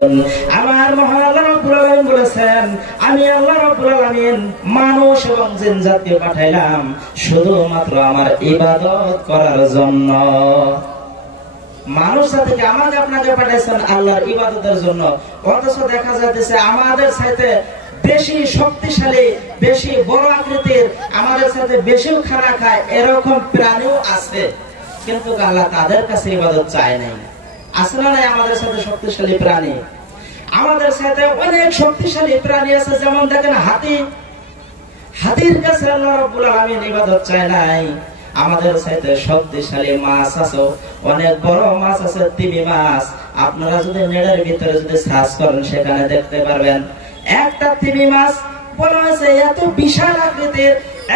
আমার মহান আল্লাহ রাব্বুল আলামিন বলেছেন, আমি আল্লাহ রাব্বুল আলামিন মানুষ এবং জিন জাতিকে পাঠাইলাম শুধুমাত্র আমার ইবাদত করার জন্য। মানুষ জাতিকে আমাকে আপনাকে পাঠাইছেন আল্লাহর ইবাদতের জন্য। অথচ দেখা যাচ্ছে আমাদের চাইতে বেশি শক্তিশালী, বেশি বড় আকৃতির, আমাদের সাথে বেশিও খানা খায় এরকম প্রাণীও আছে, কিন্তু আল্লাহ তাদের কাছে ইবাদত চায় নাই। আছে না নাই আমাদের সাথে শক্তিশালী প্রাণী? আমাদের সাথে অনেক শক্তিশালী প্রাণী আছে, যেমন দেখেন হাতি। হাতির কাছে আল্লাহ রাব্বুল আলামিন ইবাদত চায় নাই। আমাদের সাথে শক্তিশালী মাছ আছে, অনেক বড় মাছ আছে, তিমি মাছ। আপনারা যদি নেড়ের ভিতরে যদি সার্চ করেন সেখানে দেখতে পারবেন একটা তিমি মাছ বলা হয়েছে এত বিশাল আকৃতির।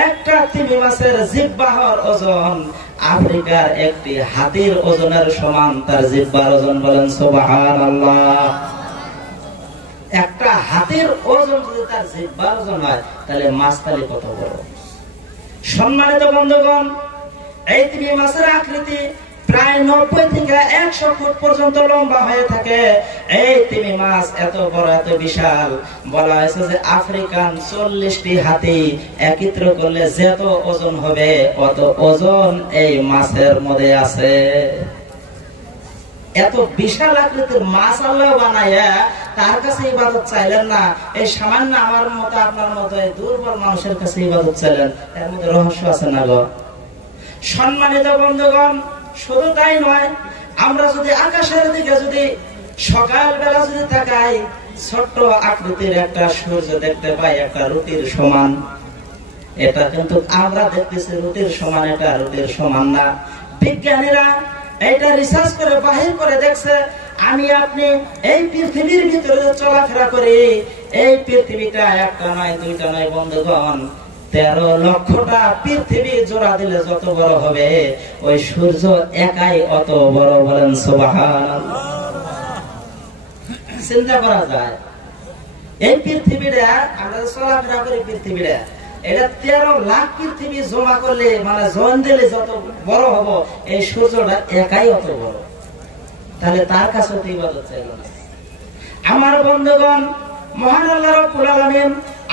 একটা তিমি মাছের জিহ্বার ওজন আফ্রিকার একটি হাতির ওজনের সমান, তার জিহ্বার ওজন। বলেন সুবহানাল্লাহ। একটা হাতির ওজন যদি তার জিহ্বার ওজন হয়, তাহলে মাছ তাহলে কত বড়। সম্মানিত বন্ধুগণ, এই তিমি মাছের আকৃতি প্রায় 90 থেকে 100 ফুট পর্যন্ত লম্বা হয়ে থাকে। এই তিমি মাছ এত বড়, এত বিশাল। বলা হয়েছে যে আফ্রিকান 40টি হাতি একত্র করলে যত ওজন হবে অত ওজন এই মাছের মধ্যে আছে। এত বিশাল আকৃতির মাছ আল্লাহ বানায়া তার কাছে ইবাদত চাইলেন না। এই সামান্য আমার মতো আপনার মতো এই দুর্বল মানুষের কাছে ইবাদত চাইলেন। এর মধ্যে রহস্য আছে না গো? সম্মানিত বন্ধুগণ, শুধু তাই নয়, আমরা যদি আকাশের দিকে যদি সকালবেলা যদি তাকাই, ছোট্ট আকৃতির একটা সূর্য দেখতে পাই, একটা রুটির সমান। এটা কিন্তু আমরা দেখতেছি রুটির সমান, এটা রুটির সমান না। বিজ্ঞানীরা এটা রিসার্চ করে বাহির করে দেখছে, আমি আপনি এই পৃথিবীর ভিতরে চলাফেরা করি, এই পৃথিবীটা একটা নয়, দুইটা নয় বন্ধুগণ, 13 লক্ষটা পৃথিবী জোড়া দিলে যত বড় হবে, ওই সূর্য একাই অত বড়। বলেন সুবহানাল্লাহ। চিন্তা করা যায়, এই পৃথিবীটা আমরা চলাফেরা করি, পৃথিবীটা এটা 13 লাখ পৃথিবী জমা করলে, মানে জন দিলে যত বড় হবো, এই সূর্যটা একাই অত বড়। তাহলে তার কাছে তো ইবাদত চাইল না। আমার বন্ধুগণ, মহান আল্লাহ রাব্বুল আলামিন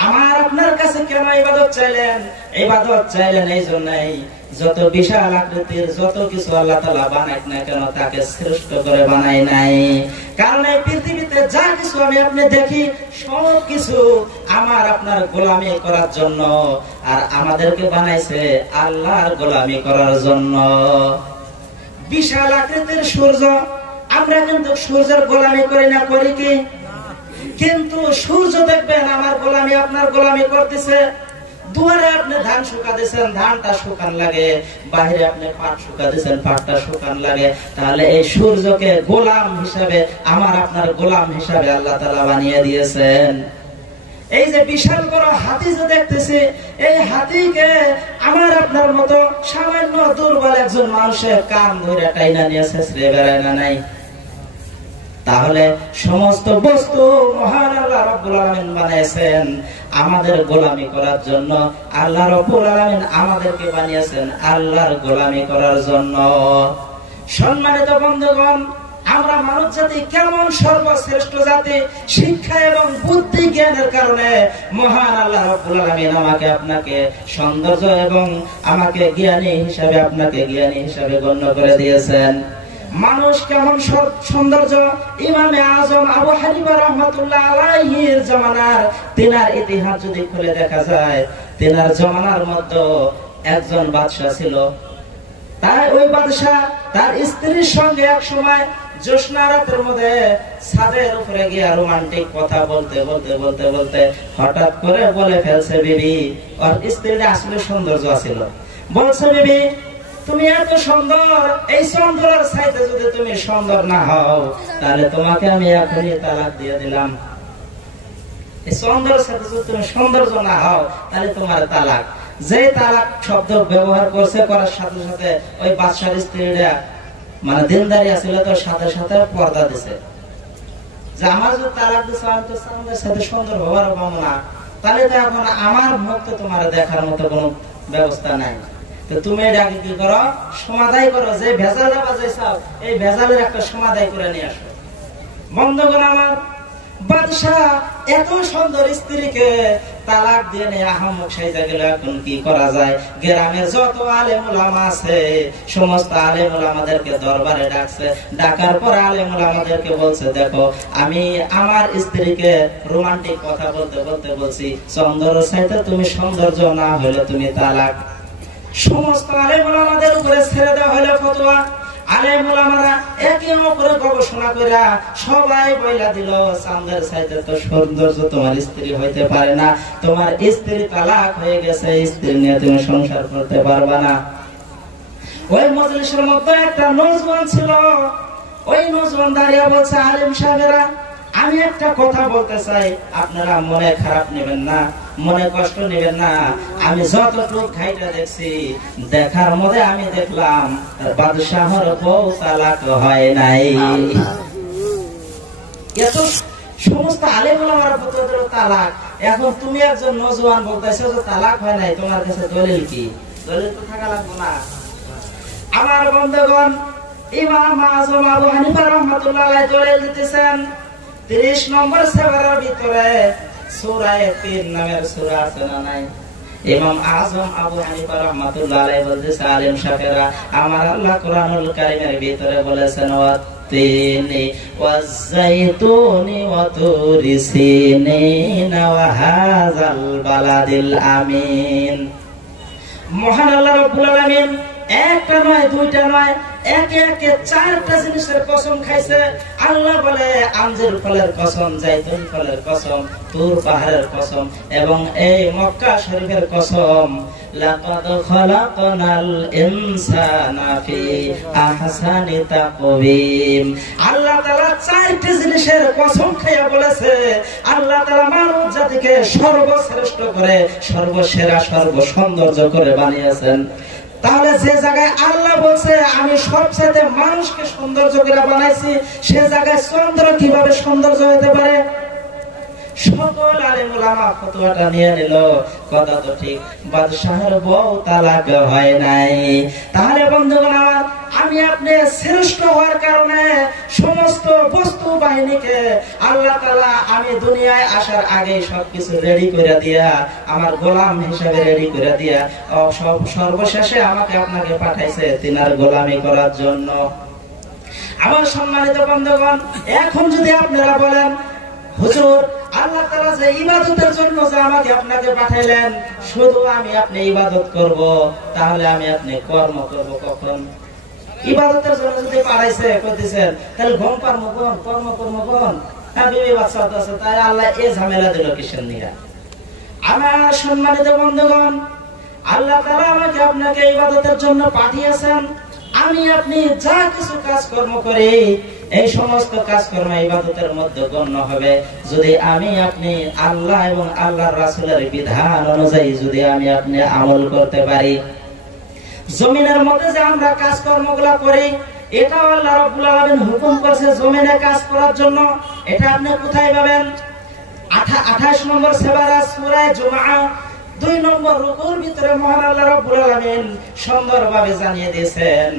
আমার আপনার কাছে কেন ইবাদত চাইলেন? ইবাদত চাইলেন এই জন্যই, যত বিশাল আকৃতির যত কিছু আল্লাহ তাআলা বানায় না কেন, তাকে শ্রেষ্ঠ করে বানায় নাই। কারণ এই পৃথিবীতে যা কিছু আমি আপনি দেখি, সব কিছু আমার আপনার গোলামি করার জন্য। আর আমাদেরকে বানাইছে আল্লাহর গোলামি করার জন্য। বিশাল আকৃতির সূর্য, আমরা কিন্তু সূর্যের গোলামি করি না, করি কি? কিন্তু সূর্য দেখবেন আমার গোলামি, আপনার গোলামি করতেছে। দুয়ারে আপনি ধান শুকা দিচ্ছেন, ধানটা শুকান লাগে। বাইরে আপনি পাট শুকা দিচ্ছেন, পাটটা শুকান লাগে। তাহলে এই সূর্যকে গোলাম হিসাবে, আমার আপনার গোলাম হিসাবে আল্লাহ তাআলা বানিয়ে দিয়েছেন। এই যে বিশাল বড় হাতি যে দেখতেছি, এই হাতিকে আমার আপনার মতো সামান্য দুর্বল একজন মানুষের কান ধরে টাইনা নিয়ে ছেঁচড়ে বেড়ায় না নাই? তাহলে সমস্ত বস্তু মহান আল্লাহ রাব্বুল আলামিন বানিয়েছেন আমাদের গোলামি করার জন্য। আল্লাহ রাব্বুল আলামিন আমাদেরকে বানিয়েছেন আল্লাহর গোলামি করার জন্য। সম্মানিত বন্ধুগণ, আমরা মানব জাতি কেমন সর্বশ্রেষ্ঠ জাতি? শিক্ষা এবং বুদ্ধি জ্ঞানের কারণে মহান আল্লাহ রাব্বুল আলামিন আমাকে আপনাকে সৌন্দর্য এবং আমাকে জ্ঞানী হিসাবে, আপনাকে জ্ঞানী হিসাবে গণ্য করে দিয়েছেন। মানুষ কেমন সৌন্দর্য? ইমামে আজম আবু হানিফা রাহমাতুল্লাহ আলাইহির জামানার তিনার ইতিহাস যদি খুলে দেখা যায়, তিনার জামানার মধ্যে একজন বাদশা ছিল। তাই ওই বাদশা তার স্ত্রীর সঙ্গে এক সময় জ্যোৎস্না রাতের মধ্যে ছাদের উপরে গিয়ে রোমান্টিক কথা বলতে বলতে বলতে বলতে হঠাৎ করে বলে ফেলছে, বিবি, ওর স্ত্রীর আসলে সৌন্দর্য ছিল, বলছে, বিবি তুমি এত সুন্দর, এই সৌন্দর্যের চাইতে যদি তুমি সুন্দর না হও, তাহলে তোমাকে আমি এখনই তালাক দিয়ে দিলাম। এই সৌন্দর্যের সাথে যদি তুমি সৌন্দর্য না হও, তাহলে তোমার তালাক। যে তালাক শব্দ ব্যবহার করছে, করার সাথে সাথে ওই বাদশার স্ত্রীরা মানে দিনদারি আছিল, তো সাথে সাথে পর্দা দিছে যে আমার যদি তালাক দিছে, আমি তো তোমাদের সাথে সুন্দর হওয়ার পাবো না, তাহলে তো এখন আমার মুখ তো তোমার দেখার মতো কোনো ব্যবস্থা নাই। তুমি এটা কি করো? সমাধান করো। যে ভেজাল বাজাইছাও, এই ভেজালের একটা সমাধান করে নিয়ে আসো। বন্ধুগণ আমার, বাদশাহ এত সুন্দর স্ত্রীকে তালাক দিয়ে নিয়ে আহমক সাইজা গেল। এখন কি করা যায়? গ্রামের যত আলেম উলামা আছে সমস্ত আলেম উলামাদেরকে দরবারে ডাকছে। ডাকার পর আলেম উলামাদেরকে বলছে, দেখো আমি আমার স্ত্রীকে রোমান্টিক কথা বলতে বলতে বলছি, সৌন্দর্য চাইতে তুমি সৌন্দর্য না হলে তুমি তালাক। সমস্ত আলেম উলামাদের উপরে ছেড়ে দেওয়া হলো ফতোয়া। আলেম উলামারা একে অপরের গবেষণা কইরা সবাই বইলা দিল, চাঁদের চাইতে তো সৌন্দর্য তোমার স্ত্রী হইতে পারে না, তোমার স্ত্রী তালাক হয়ে গেছে, স্ত্রী নিয়ে তুমি সংসার করতে পারবা না। ওই মজলিসের মধ্যে একটা নওজওয়ান ছিল। ওই নওজওয়ান দাঁড়িয়ে বলছে, আলেম সাহেবেরা আমি একটা কথা বলতে চাই, আপনারা মনে খারাপ নেবেন না, মনে কষ্ট নেবেন না। আমি যতটুকু ঘাইটা দেখছি, দেখার মধ্যে আমি দেখলাম বাদশাহর বউ তালাক হয় নাই। এত সমস্ত আলেম ওলামারা বলতে তালাক। এখন তুমি একজন নওজওয়ান বলতেছো যে তালাক হয় নাই, তোমার কাছে দলিল কি? দলিল তো থাকা লাগবে না। আমার বন্ধুগণ, ইমাম আযম আবু হানিফা রাহমাতুল্লাহ আলাইহি দলিল দিতেছেন 30 নম্বর সেবারের ভিতরে সূরা 3 নামের সূরা আছে না নাই? ইমাম আযম আবু হানিফা রাহমাতুল্লাহ আলাইহি বলতেছে, আলেম শাফেরা আমার আল্লাহ কোরআনুল কারীমের ভিতরে বলেছেন, ওয়াত-তিনি ওয়াজ-যাইতুনি ওয়া তুরি সিনিন ওয়া হাযাল বালাদিল আমিন। মহান আল্লাহ রাব্বুল আলামিন একটা নয় দুইটা নয়, একে একে 4টা জিনিসের কসম খাইছে। আল্লাহ বলে আঞ্জির ফলের কসম, জাইতুন ফলের কসম, তুর পাহাড়ের কসম এবং এই মক্কা শরীফের কসম। লাকাদ খালাকনাল ইনসানা ফি আহসানি তাকওয়িম। আল্লাহ তাআলা 4টি জিনিসের কসম খাইয়া বলেছে, আল্লাহ তাআলা মানব জাতিকে সর্বশ্রেষ্ঠ করে, সর্বসেরা, সর্বসৌন্দর্য করে বানিয়েছেন। তাহলে যে জায়গায় আল্লাহ বলছে আমি সবচেয়ে মানুষকে সৌন্দর্য করে বানাইছি, সে জায়গায় চন্দ্র কিভাবে সৌন্দর্য হতে পারে? সকল আলেম ওলামা ফতোয়াটা নিয়ে নিল, কথা তো ঠিক, বাদশাহের বউ তালাক হয় নাই। তাহলে বন্ধুগণ আমার, আমি আপনি শ্রেষ্ঠ হওয়ার কারণে সমস্ত বস্তু বাহিনীকে আল্লাহ তাআলা আমি দুনিয়ায় আসার আগে সবকিছু রেডি করে দিয়া, আমার গোলাম হিসেবে রেডি করে দিয়া সর্বশেষে আমাকে আপনাকে পাঠাইছে তিনার গোলামি করার জন্য। আমার সম্মানিত বন্ধুগণ, এখন যদি আপনারা বলেন, হুজুর আল্লাহ তাআলা যে ইবাদতের জন্য যে আমাকে আপনাকে পাঠাইলেন, শুধু আমি আপনি ইবাদত করব, তাহলে আমি আপনি কর্ম করব কখন? ইবাদতের জন্য যদি পাঠাইছে কইতেছেন, তাহলে ঘুম পারবো কোন, কর্ম কর্ম কোন? হ্যাঁ, বিবি বাচ্চা আছে, তাই আল্লাহ এই ঝামেলা দিল কিসের নিয়ে? আমার সম্মানিত বন্ধুগণ, আল্লাহ তাআলা আমাকে আপনাকে ইবাদতের জন্য পাঠিয়েছেন। আমি আপনি যা কিছু কাজকর্ম করি, এই সমস্ত কাজকর্ম ইবাদতের মধ্যে গণ্য হবে যদি আমি আপনি আল্লাহ এবং আল্লাহর রাসূলের বিধান অনুযায়ী যদি আমি আপনি আমল করতে পারি। জমিনের মধ্যে যে আমরা কাজকর্মগুলো করি, এটা আল্লাহ রাব্বুল আলামিন হুকুম করেছে জমিনে কাজ করার জন্য। এটা আপনি কোথায় পাবেন? 28 নম্বর সেবারা সূরা জুমআ 2 নম্বর রুকুর ভিতরে মহান আল্লাহ রাব্বুল আলামিন সুন্দরভাবে জানিয়ে দিয়েছেন,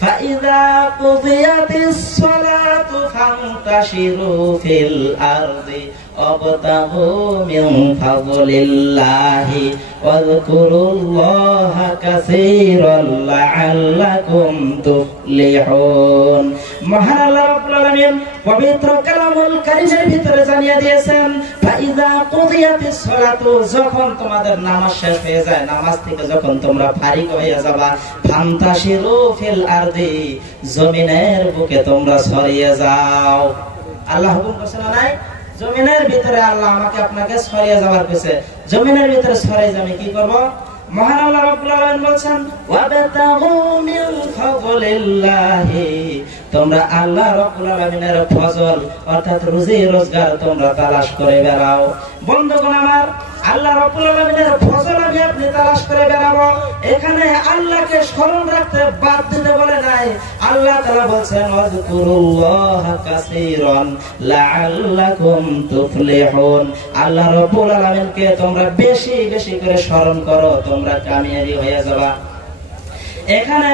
ফাইযা কুদিয়াতিস সালাতু ফান্তাশিরু ফিল আরদি ওয়াবতাগু মিন ফাদলিল্লাহি ওয়াযকুরুল্লাহা কাসীরান লাআল্লাকুম তুফলিহুন। মহান আল্লাহ রাব্বুল আলামিন পবিত্র কালামুল কারীমের ভিতরে জানিয়ে দিয়েছেন, ফাইযা কুদিয়াতিস সালাতু, যখন তোমাদের নামাজ শেষ হয়ে যায়, নামাজ থেকে যখন তোমরা ফারিগ হয়ে যাবা, ফান্তাশিরু ফিল আরদি, জমিনের বুকে তোমরা ছড়িয়ে যাও। আল্লাহ হুকুম করেছেন না নাই? জমিনের ভিতরে আল্লাহ আমাকে আপনাকে ছড়িয়ে যাওয়ার কইছে। জমিনের ভিতরে ছড়িয়ে যাবে কি করব? মহান আল্লাহ রাব্বুল আলামিন বলেন, ওয়াবতাগু মিন ফাদলিল্লাহি, তোমরা আল্লাহ রাব্বুল আলামিনের ফজল অর্থাৎ রুজি রোজগার তোমরা তালাশ করে বেড়াও। বন্ধুগণ আমার, আল্লাহ রাব্বুল আলামিনের ফজল আমি আপনি তালাশ করে বেড়াবো। এখানে আল্লাহকে স্মরণ রাখতে বাদ দিতে বলে নাই। আল্লাহ তাআলা বলেন, ওয়াযকুরুল্লাহা কাসীরান লাআল্লাকুম তুফলিহুন। আল্লাহ রাব্বুল আলামিনকে তোমরা বেশি বেশি করে স্মরণ করো, তোমরা কামিয়াবি হয়ে যাবা। এখানে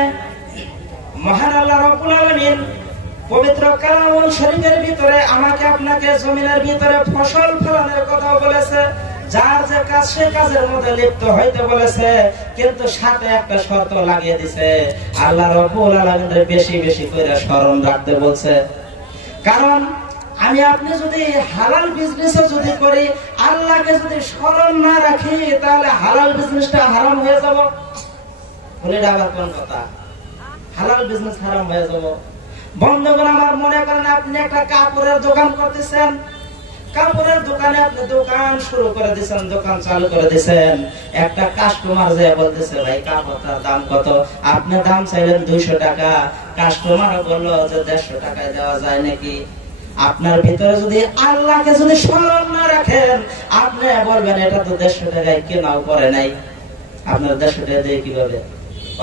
মহান আল্লাহ রাব্বুল আলামিন পবিত্র কালামুল শরীফের ভিতরে আমাকে আপনাকে জমিনের ভিতরে ফসল ফলানোর কথা বলেছে, যার যে কাজ সে কাজের মধ্যে লিপ্ত হইতে বলেছে, কিন্তু সাথে একটা শর্ত লাগিয়ে দিছে, আল্লাহ রাব্বুল আলামিনের বেশি বেশি করে স্মরণ রাখতে বলছে। কারণ আমি আপনি যদি হালাল বিজনেস যদি করি, আল্লাহকে যদি স্মরণ না রাখি, তাহলে হালাল বিজনেসটা হারাম হয়ে যাব। বলে আবার কোন কথা? হালাল বিজনেস হারাম হয়ে যাব। বন্ধুগণ আমার, মনে করেন আপনি একটা কাপড়ের দোকান করতেছেন, কাপড়ের দোকানে আপনি দোকান শুরু করে দিয়েছেন, দোকান চালু করে দিয়েছেন। একটা কাস্টমার যে বলতেছে ভাই কাপড়টার দাম কত, আপনি দাম চাইলেন 200 টাকা, কাস্টমার বলল যে 150 টাকায় দেওয়া যায় নাকি? আপনার ভিতরে যদি আল্লাহকে যদি স্মরণ না রাখেন, আপনি বলবেন এটা তো 150 টাকায় কেনাও করে নাই, আপনার 150 টাকা দিয়ে কিভাবে?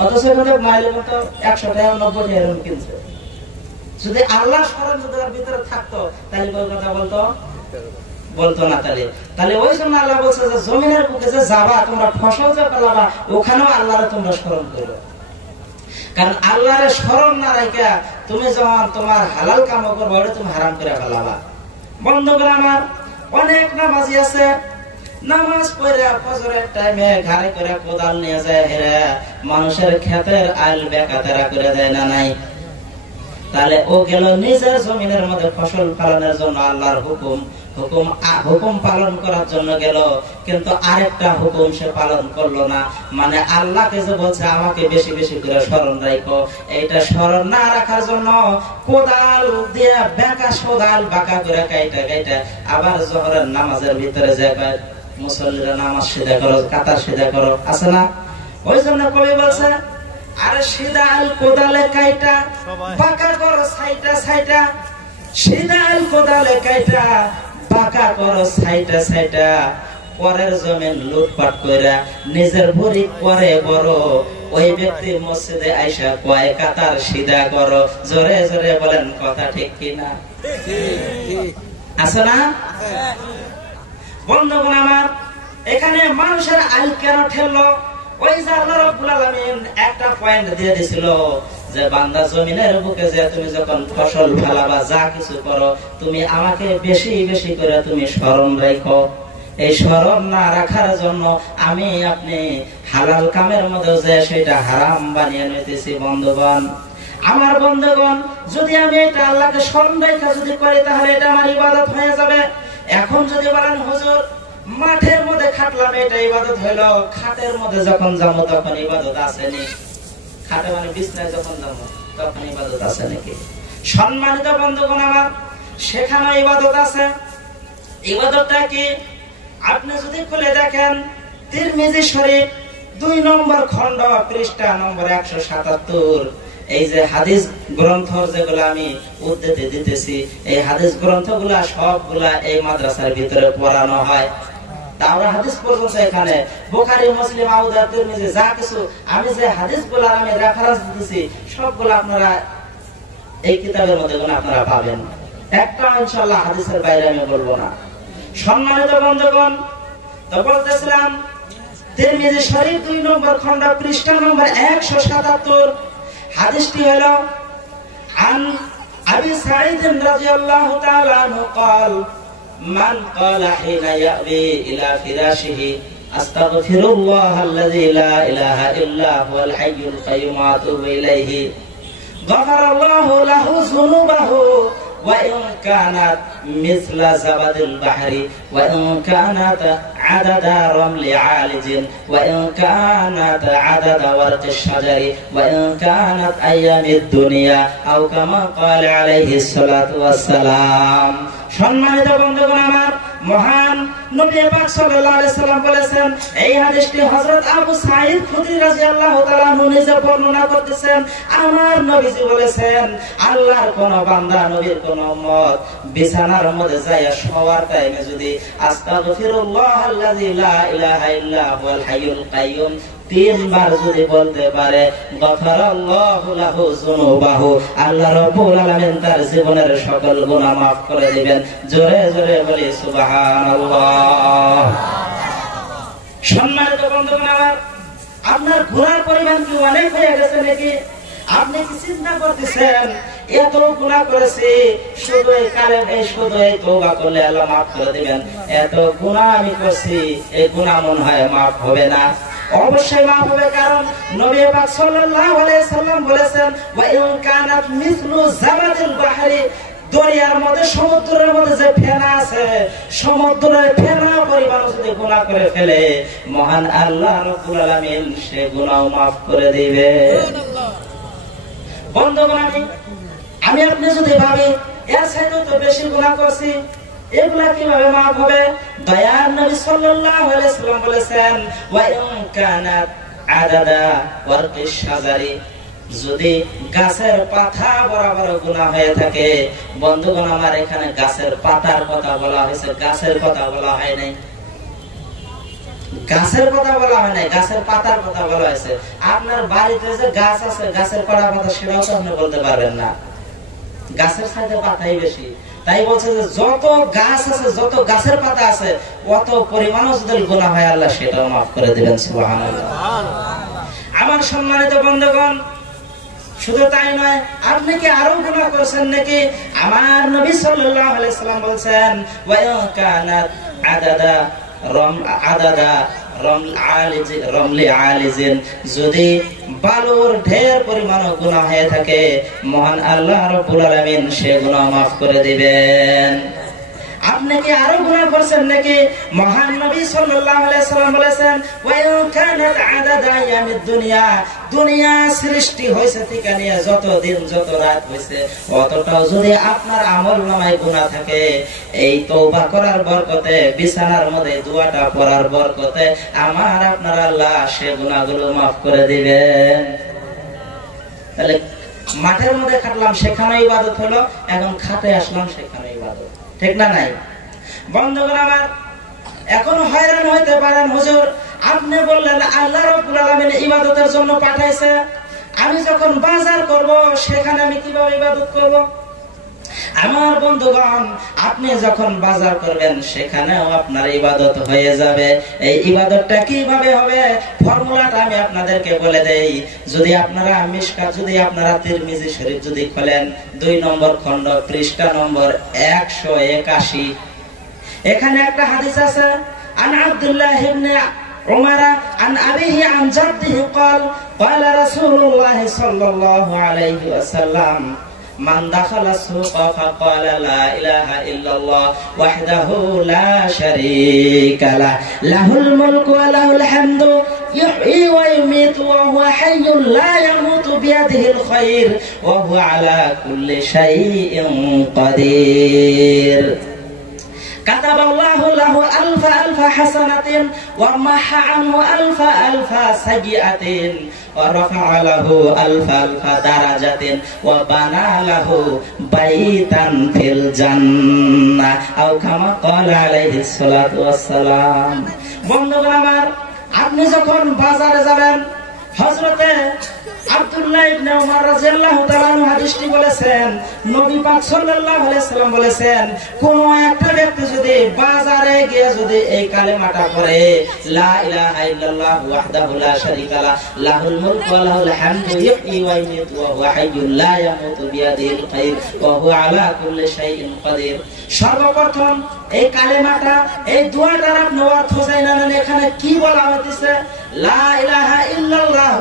অথচ মাইলে মতো 100 টাকা 90 টাকা এরকম কিনছে। যদি আল্লাহ স্মরণ যদি ভিতরে থাকতো, তাহলে ওই কথা বলতো না। তাহলে ওই জন্য আল্লাহ বলছে যে জমিনের বুকে যে যাবা, তোমরা ফসল যে ফলাবা, ওখানেও আল্লাহরে তোমরা স্মরণ করো। কারণ আল্লাহরে স্মরণ না রাখা তুমি যখন তোমার হালাল কাম করবো, ওটা তুমি হারাম করে ফেলাবা। বন্ধুগণ আমার, অনেক নামাজি আছে, নামাজ পড়ে ফজরের টাইমে ঘাড়ে করে কোদাল নিয়ে যায়, হেরে মানুষের ক্ষেতের আইল বেকাতেরা করে দেয় না নাই? তাহলে ও গেল নিজের জমিনের মধ্যে ফসল ফলানোর জন্য, আল্লাহর হুকুম পালন করার জন্য গেল, কিন্তু আরেকটা হুকুম সে পালন করলো না। মানে আল্লাহকে যে বলছে আমাকে বেশি বেশি করে স্মরণ রাখো, এইটা স্মরণ না রাখার জন্য কোদাল দিয়ে বাঁকা করে কাইটা আবার জোহরের নামাজের ভিতরে যে মুসল্লিরা নামাজ সিধা করো, কাতার সিধা করো, আছে না? ওই জন্য কবি বলছে, আরে সিধা আল কোদালে কাইটা বাঁকা করো সাইটা, সিধা আল কোদালে কাইটা বাঁকা করো সাইটা, পরের জমিন লুটপাট কইরা নিজের ভরি করে বড়, ওই ব্যক্তি মসজিদে আইসা কয় কাতার সিধা করো। জোরে জোরে বলেন কথা ঠিক কিনা? আছে না? বন্ধুগণ আমার, এখানে মানুষের আইল কেন ঠেললো? ওই যে আল্লাহ রাব্বুল আলামিন একটা পয়েন্ট দিয়ে দিছিল যে বান্দা জমিনের বুকে যে তুমি যখন ফসল ফলাবা, যা কিছু করো, তুমি আমাকে বেশি বেশি করে তুমি স্মরণ রাখো। এই স্মরণ না রাখার জন্য আমি আপনি হালাল কামের মধ্যে যে সেটা হারাম বানিয়ে নিতেছি। বন্ধুগণ আমার, বন্ধুগণ যদি আমি এটা আল্লাহকে স্মরণ রেখে যদি করি, তাহলে এটা আমার ইবাদত হয়ে যাবে। এখন যদি বলেন হুজুর মাঠের মধ্যে খাটলাম, এটা ইবাদত হইলো, খাটের মধ্যে যখন যাবো তখন ইবাদত আছে নি? খাটে মানে বিছনায় যখন যাবো তখন ইবাদত আছে নাকি? সম্মানিত বন্ধুগণ আমার, সেখানে ইবাদত আছে। ইবাদতটা কি? আপনি যদি খুলে দেখেন তিরমিজি শরীফ 2 নম্বর খণ্ড পৃষ্ঠা নম্বর 177, এই যে হাদিস গ্রন্থ যেগুলো আমি উদ্ধৃতি দিতেছি, এই হাদিস গ্রন্থগুলা সবগুলা এই মাদ্রাসার ভিতরে পড়ানো হয়। আমরা হাদিস পর্যন্ত এখানে বুখারী, মুসলিম, আবু দাউদ, তিরমিজি যা কিছু আমি যে হাদিসগুলো আমি রেফারেন্স দিতেছি, সবগুলো আপনারা এই কিতাবের মধ্যে আপনারা পাবেন। একটা ইনশাআল্লাহ হাদিসের বাইরে আমি বলবো না। সম্মানিত বন্ধুগণ, তো বলতেছিলাম তিরমিজি শরীফ 2 নম্বর খণ্ড পৃষ্ঠা নম্বর 177, হাদিসটি হলো আন আবি সাঈদ রাদিয়াল্লাহু তাআলা আনহু قال من قال حين يأوي إلى فراشه أستغفر الله الذي لا إله إلا هو الحي القيوم وأتوب إليه غفر الله له ذنوبه وإن كانت مثل زبد البحر وإن كانت عدد رمل عالج وإن كانت عدد ورق الشجر وإن كانت أيام الدنيا أو كما قال عليه الصلاة والسلام। সম্মানিত বন্ধুগণ আমার, মহান নবী পাক সাল্লাল্লাহু আলাইহি সাল্লাম বলেছেন, এই হাদিসটি হযরত আবু সাঈদ খুদরি রাদিয়াল্লাহু তাআলা আনহু নিজে বর্ণনা করতেছেন। আমার নবীজি বলেছেন, আল্লাহর কোন বান্দা, নবীর কোন উম্মত বিছানার মধ্যে যায় শোয়ার টাইমে যদি আস্তাগফিরুল্লাহাল্লাযী লা ইলাহা ইল্লা হুয়াল হাইয়ুল কাইয়ুম 3 বার যদি বলতে পারে, গফারাল্লাহু লাহু যুনুবাহু, আল্লাহ রাব্বুল আলামিন তার জীবনের সকল গুনাহ maaf করে দিবেন। জোরে জোরে বলি সুবহানাল্লাহ। সম্মানিত বন্ধুগণ আমার, আপনার ঘোরার পরিমাণ কি অনেক হয়ে গেছে নাকি? আপনি কি চিন্তা করতেছেন এত গুনাহ করেছি, শুধু এই শুধু এই তওবা করলে আল্লাহ মাফ করে দিবেন, এত গুনাহ আমি করছি, এই গুনাহ মনে হয় মাফ হবে না। অবশ্যই মাফ হবে, কারণ নবী পাক সাল্লাল্লাহু আলাইহি সাল্লাম বলেছেন, ওয়া ইন কানাত মিসলু জাবাদিল বাহরি, দরিয়ার মধ্যে সমুদ্রের মধ্যে যে ফেনা আছে, সমুদ্রের ফেনা পরিমাণ যদি গুনাহ করে ফেলে, মহান আল্লাহ রাব্বুল আলামিন সে গুনাহ মাফ করে দিবে। বন্ধুগণ, আমি আপনি যদি ভাবি এর চাইতে তো বেশি গুনাহ করছি, এগুলা কিভাবে মাফ হবে? দয়ার নবী সাল্লাল্লাহু আলাইহি সাল্লাম বলেছেন, ওয়া ইন কানাত আদাদা ওয়ারকিশ শাজারি, যদি গাছের পাতা বরাবর গুনাহ হয়ে থাকে। বন্ধুগণ, আমার এখানে গাছের পাতার কথা বলা হয়েছে, গাছের কথা বলা হয় নাই, গাছের কথা বলা হয় নাই, গাছের পাতার কথা বলা হয়েছে। আপনার বাড়িতে যে গাছ আছে, গাছের পাতা সেটাও তো আপনি বলতে পারবেন না, গাছের সাথে পাতাই বেশি। তাই বলছে যে যত গাছ আছে, যত গাছের পাতা আছে, অত পরিমাণও যদি গুনাহ হয় আল্লাহ সেটাও মাফ করে দিবেন। সুবহানাল্লাহ। আমার সম্মানিত বন্ধুগণ, শুধু তাই নয়, আপনি কি আরো গুনাহ করেছেন নাকি? আমার নবী সাল্লাল্লাহু আলাইহি সাল্লাম বলেছেন, ওয়া ইন কানাত আদাদা রমলি আলিজিন, যদি বালুর ঢের পরিমাণ গুনাহ হয়ে থাকে, মহান আল্লাহ রাব্বুল আলামিন সে গুনাহ মাফ করে দিবেন। আপনি কি আরো গুনাহ করছেন নাকি? মহান নবী সাল্লাল্লাহু আলাইহি সাল্লাম বলেছেন, ওয়া ইন কানাত আদাদা আয়ামিদ দুনিয়া, দুনিয়া সৃষ্টি হইছে থেকে নিয়ে যত দিন যত রাত হইছে, অতটাও যদি আপনার আমলনামায় গুনাহ থাকে, এই তওবা করার বরকতে, বিছানার মধ্যে দোয়াটা পড়ার বরকতে আমার আপনার আল্লাহ সে গুনাহগুলো মাফ করে দিবেন। তাহলে মাঠের মধ্যে খাটলাম সেখানে ইবাদত হলো, এখন খাটে আসলাম সেখানে ইবাদত, ঠিক না নাই? বন্ধুগণ আমার, এখন হয়রান হইতে পারেন, হুজুর আপনি বললেন আল্লাহ রাব্বুল আলামিন ইবাদতের জন্য পাঠাইছে, আমি যখন বাজার করব সেখানে আমি কিভাবে ইবাদত করব? আমার বন্ধুগণ, আপনি যখন বাজার করবেন সেখানেও আপনার ইবাদত হয়ে যাবে। এই ইবাদতটা কিভাবে হবে, ফর্মুলাটা আমি আপনাদেরকে বলে দেই। যদি আপনারা মিশকাত, যদি আপনারা তিরমিজি শরীফ যদি খোলেন, 2 নম্বর খণ্ড, পৃষ্ঠা নম্বর 181, এখানে একটা হাদিস আছে, আন আব্দুল্লাহ ইবনে উমার আন আবিহি আন জাদ্দিহি قال قال رسول الله صلى الله عليه وسلم من دخل السوق فقال لا إله إلا الله وحده لا شريك له له الملك وله الحمد يحيي ويميت وهو حي لا يموت بيده الخير وهو على كل شيء قدير كتب الله له ألف حسنة ومحى عنه ألف سيئة ورفع له ألف درجة وبنى له بيتا في الجنة أو كما قال عليه الصلاة والسلام। বন্ধুগণ আমার, আপনি যখন বাজারে যাবেন, হযরতে আব্দুল্লাহ ইবনে উমর রাদিয়াল্লাহু তাআলা আনহু হাদিসটি বলেছেন, নবী পাক সাল্লাল্লাহু আলাইহি সাল্লাম বলেছেন, কোন একটা ব্যক্তি যদি বাজারে গিয়ে যদি এই কালেমাটা পড়ে, লা ইলাহা ইল্লাল্লাহ ওয়াহদাহু লা শারীকা লাহু লাহুল মুলকু ওয়া লাহুল হামদু ইহয়ি ওয়া ইউমীতু ওয়া হুয়া হাইয়্যুন লা ইয়ামুতু বিয়াদিহিল খায়র ওয়া হুয়া আলা কুল্লি শাইইন কাদির। সর্বপ্রথম এই কালেমাটা, এই দোয়াটার আপনি অর্থ জানেন এখানে কি বলা হইতেছে? লা ইলাহা ইল্লাল্লাহ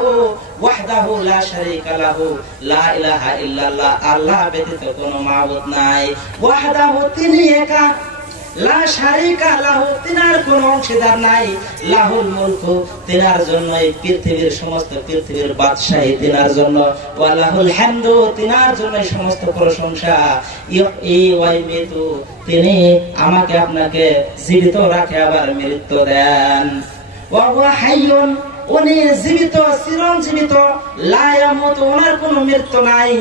ওয়াহদাহু লা শারীকা লাহু, লা ইলাহা ইল্লাল্লাহ, আল্লাহ ব্যতীত কোনো মাবুদ নাই, ওয়াহদাহু তিনি একা, লা শারীকা লাহু তিনার কোনো অংশীদার নাই, লাহুল মুলকু তিনার জন্য এই পৃথিবীর সমস্ত পৃথিবীর বাদশাহী তিনার জন্য, ওয়া লাহুল হামদু তিনার জন্য সমস্ত প্রশংসা, ইহয়ি ওয়া ইউমীতু তিনি আমাকে আপনাকে জীবিত রাখে আবার মৃত্যু দেন, ওয়া হুয়া হাইয়ুন উনি জীবিত, চিরঞ্জীবিত, লা ইয়ামুতু ওনার কোনো মৃত্যু নাই,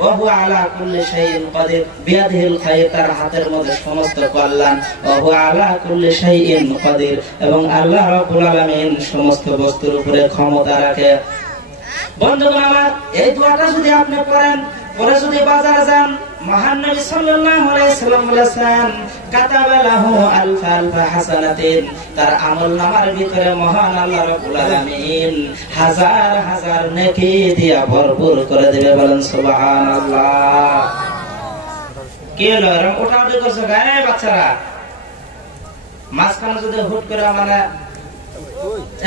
ওয়া হুয়া আলা কুল্লি শাইইন কাদির বিয়াদিহিল খায়র তার হাতের মধ্যে সমস্ত কল্যাণ, ওয়া হুয়া আলা কুল্লি শাইইন কাদির এবং আল্লাহ রাব্বুল আলামিন সমস্ত বস্তুর উপরে ক্ষমতা রাখে। বন্ধুগণ আমার, এই দোয়াটা যদি আপনি করেন, পরে যদি বাজারে যান, মহান নবী সাল্লাল্লাহু আলাইহি সাল্লাম বলেছেন কাতাবা লাহু আলফা আলফা হাসানাতিন, তার আমলনামার ভিতরে মহান আল্লাহ রাব্বুল আলামিন হাজার হাজার নেকি দিয়া ভরপুর করে দিবে। বলেন সুবহানাল্লাহ। কি হলো এরকম ওঠাউঠি করছো গায়ে বাচ্চারা? মাঝখানে যদি হুট করে মানে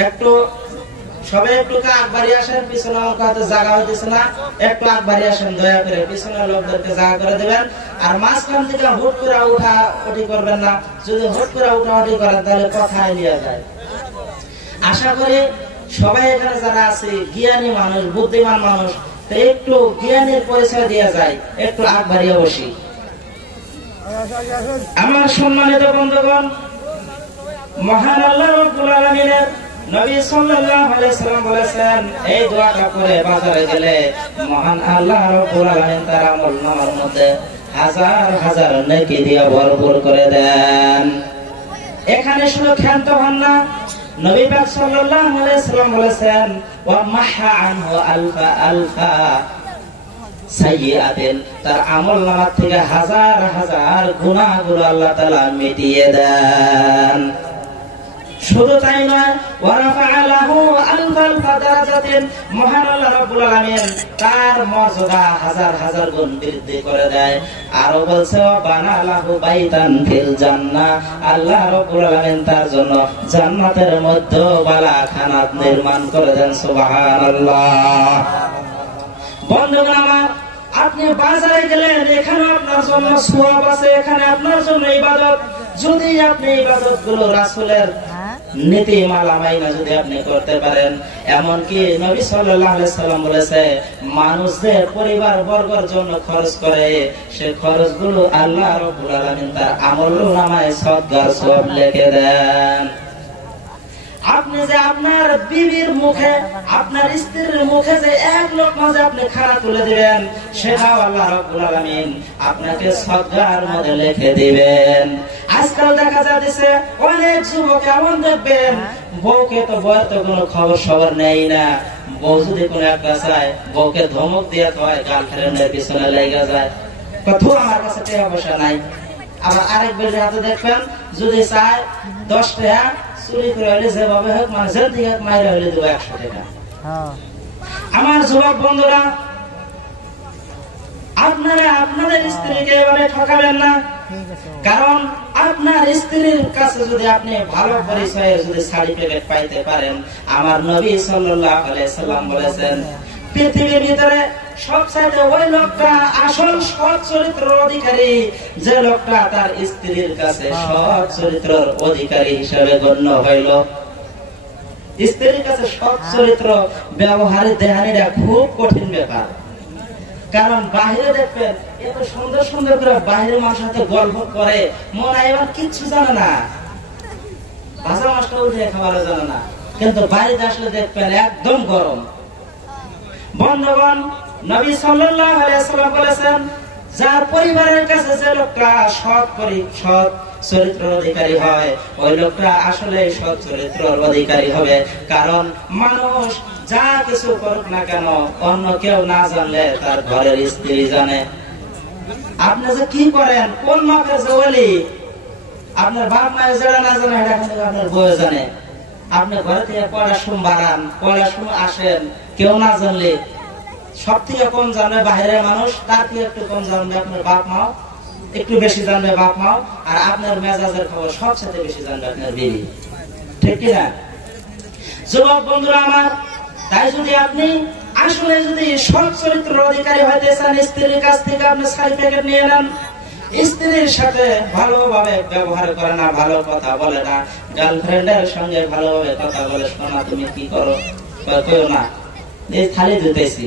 একটু সবাই একটু আগবাড়ি আসেন, পিছনে হয়তো জায়গা হইতেছে না, একটু আগবাড়ি আসেন দয়া করে, পিছনের লোকদেরকে জায়গা করে দেবেন। আর মাঝখান থেকে হুট করে উঠা উঠি করবেন না, যদি হুট করে উঠা উঠি করেন তাহলে কথা এড়িয়ে যায়। আশা করি সবাই এখানে যারা আছে জ্ঞানী মানুষ, বুদ্ধিমান মানুষ, তো একটু জ্ঞানের পরিচয় দেওয়া যায়, একটু আগবাড়িয়ে বসি। আমার সম্মানিত বন্ধুগণ, মহান আল্লাহ রাব্বুল আলামিনের নবী সাল্লাল্লাহু আলাইহি সাল্লাম বলেছেন এই দোয়াটা করে বাজারে গেলে মহান আল্লাহ রাব্বুল আলামিন তার আমলনামার মধ্যে হাজার হাজার নেকি দিয়ে ভরপুর করে দেন। এখানে শুধু ক্ষান্ত হন না, নবী পাক সাল্লাল্লাহু আলাইহি সাল্লাম বলেছেন ওয়া মাহা আনহু আলফা আলফা সাইয়্যাতিন, তার আমলনামা থেকে হাজার হাজার গুনাহগুলো আল্লাহ তাআলা মিটিয়ে দেন। শুধু তাই নয়, ওয়ারাফা লাহু আলফা আলফা দারাজাতিন, মহান আল্লাহ রাব্বুল আলামিন তার মর্যাদা হাজার হাজার গুণ বৃদ্ধি করে দেয়। আরো বলছে বানা লাহু বাইতান ফিল জান্নাহ, আল্লাহ রাব্বুল আলামিন তার জন্য জান্নাতের মধ্যে বালাখানা নির্মাণ করে দেন। সুবহানাল্লাহ। বন্ধুগণ আমার, আপনি বাজারে গেলেন, এখানে আপনার জন্য সওয়াব আছে, এখানে আপনার জন্য ইবাদত। যদি আপনি ইবাদত গুলো রাসূলের নীতিমালা মাইনা যদি আপনি করতে পারেন, এমনকি নবী সাল্লাল্লাহু আলাইহি সাল্লাম বলেছে মানুষদের পরিবার বর্গের জন্য খরচ করে, সে খরচগুলো আল্লাহ রাব্বুল আলামিন তার আমলনামায় সদকার সওয়াব লিখে দেন। আপনি যে আপনার বিবির মুখে, আপনার স্ত্রীর মুখে যে এক লোকমা যে আপনি খানা তুলে দিবেন, সেটাও আল্লাহ রাব্বুল আলামিন আপনাকে সদকার মধ্যে লিখে দিবেন। আজকাল দেখা যাচ্ছে অনেক যুবক এমন দেখবেন, বউকে তো বউয়ের তো কোনো খবর সবর নেই না, বউ যদি কোনো একটা চায় বউকে ধমক দিয়ে হয়, গার্লফ্রেন্ডের পিছনে লেগে যায়, কোথাও আমার কাছে টাকা পয়সা নাই। আবার আরেক বের হাতে দেখবেন যদি চায় 10 টাকা চুরি করে হলে যেভাবে হোক মানে জেল থেকে মাইরে হলে দেবো 100 টাকা। আমার যুবক বন্ধুরা, আপনারা আপনাদের স্ত্রীকে এভাবে ঠকাবেন না, কারণ আপনার স্ত্রীর কাছে যদি আপনি ভালো পরিচয়ে যদি সার্টিফিকেট পাইতে পারেন, আমার নবী সাল্লাল্লাহু আলাইহি সাল্লাম বলেছেন পৃথিবীর ভিতরে সবচাইতে ওই লোকটা আসল সৎ চরিত্রের অধিকারী, যে লোকটা তার স্ত্রীর কাছে সৎ চরিত্রের অধিকারী হিসেবে গণ্য হইল। স্ত্রীর কাছে সৎ চরিত্র ব্যবহারে দেহানিরা খুব কঠিন ব্যাপার, কারণ বাহিরে দেখবেন এত সুন্দর সুন্দর করে বাহিরের মানুষের সাথে গল্প করে, মনে এবার কিচ্ছু জানে না, ভাষা মাছটা উঠে খাবার জানে না, কিন্তু বাড়িতে আসলে দেখবেন একদম গরম। বন্ধুগণ, নবী সাল্লাল্লাহু আলাইহি সাল্লাম বলেছেন যার পরিবারের কাছে যে লোকটা সৎ চরিত্রের অধিকারী হয়, ওই লোকটা আসলে সৎ চরিত্রের অধিকারী হবে। কারণ মানুষ যা কিছু করুক না কেন অন্য কেউ না জানলে তার ঘরের স্ত্রী জানে। আপনি যে কি করেন, কোন মাপের জওয়ালি, আপনার বাপ মায়ের যারা না জানে এটা কিন্তু আপনার বউ জানে। আপনি ঘরে থেকে পড়াশোনা বাড়ান, পড়াশোনা আসেন, কেউ না জানলে সব থেকে কম জানবে বাইরের মানুষ, তার থেকে একটু কম জানবে আপনার বাপ মাও, একটু বেশি জানবে বাপ মাও, আর আপনার মেজাজের খবর সবচেয়ে বেশি জানবে আপনার বিবি। ঠিক কিনা যুবক বন্ধুরা আমার? তাই যদি আপনি আসলে যদি সৎ চরিত্রের অধিকারী হইতে চান, স্ত্রীর কাছ থেকে আপনি সার্টিফিকেট নিয়ে নেন। স্ত্রীর সাথে ভালোভাবে ব্যবহার করে না, ভালো কথা বলে না, গার্লফ্রেন্ডের সঙ্গে ভালোভাবে কথা বলে, শোনা তুমি কি করো, কেউ না এই থালি ধুতেছি,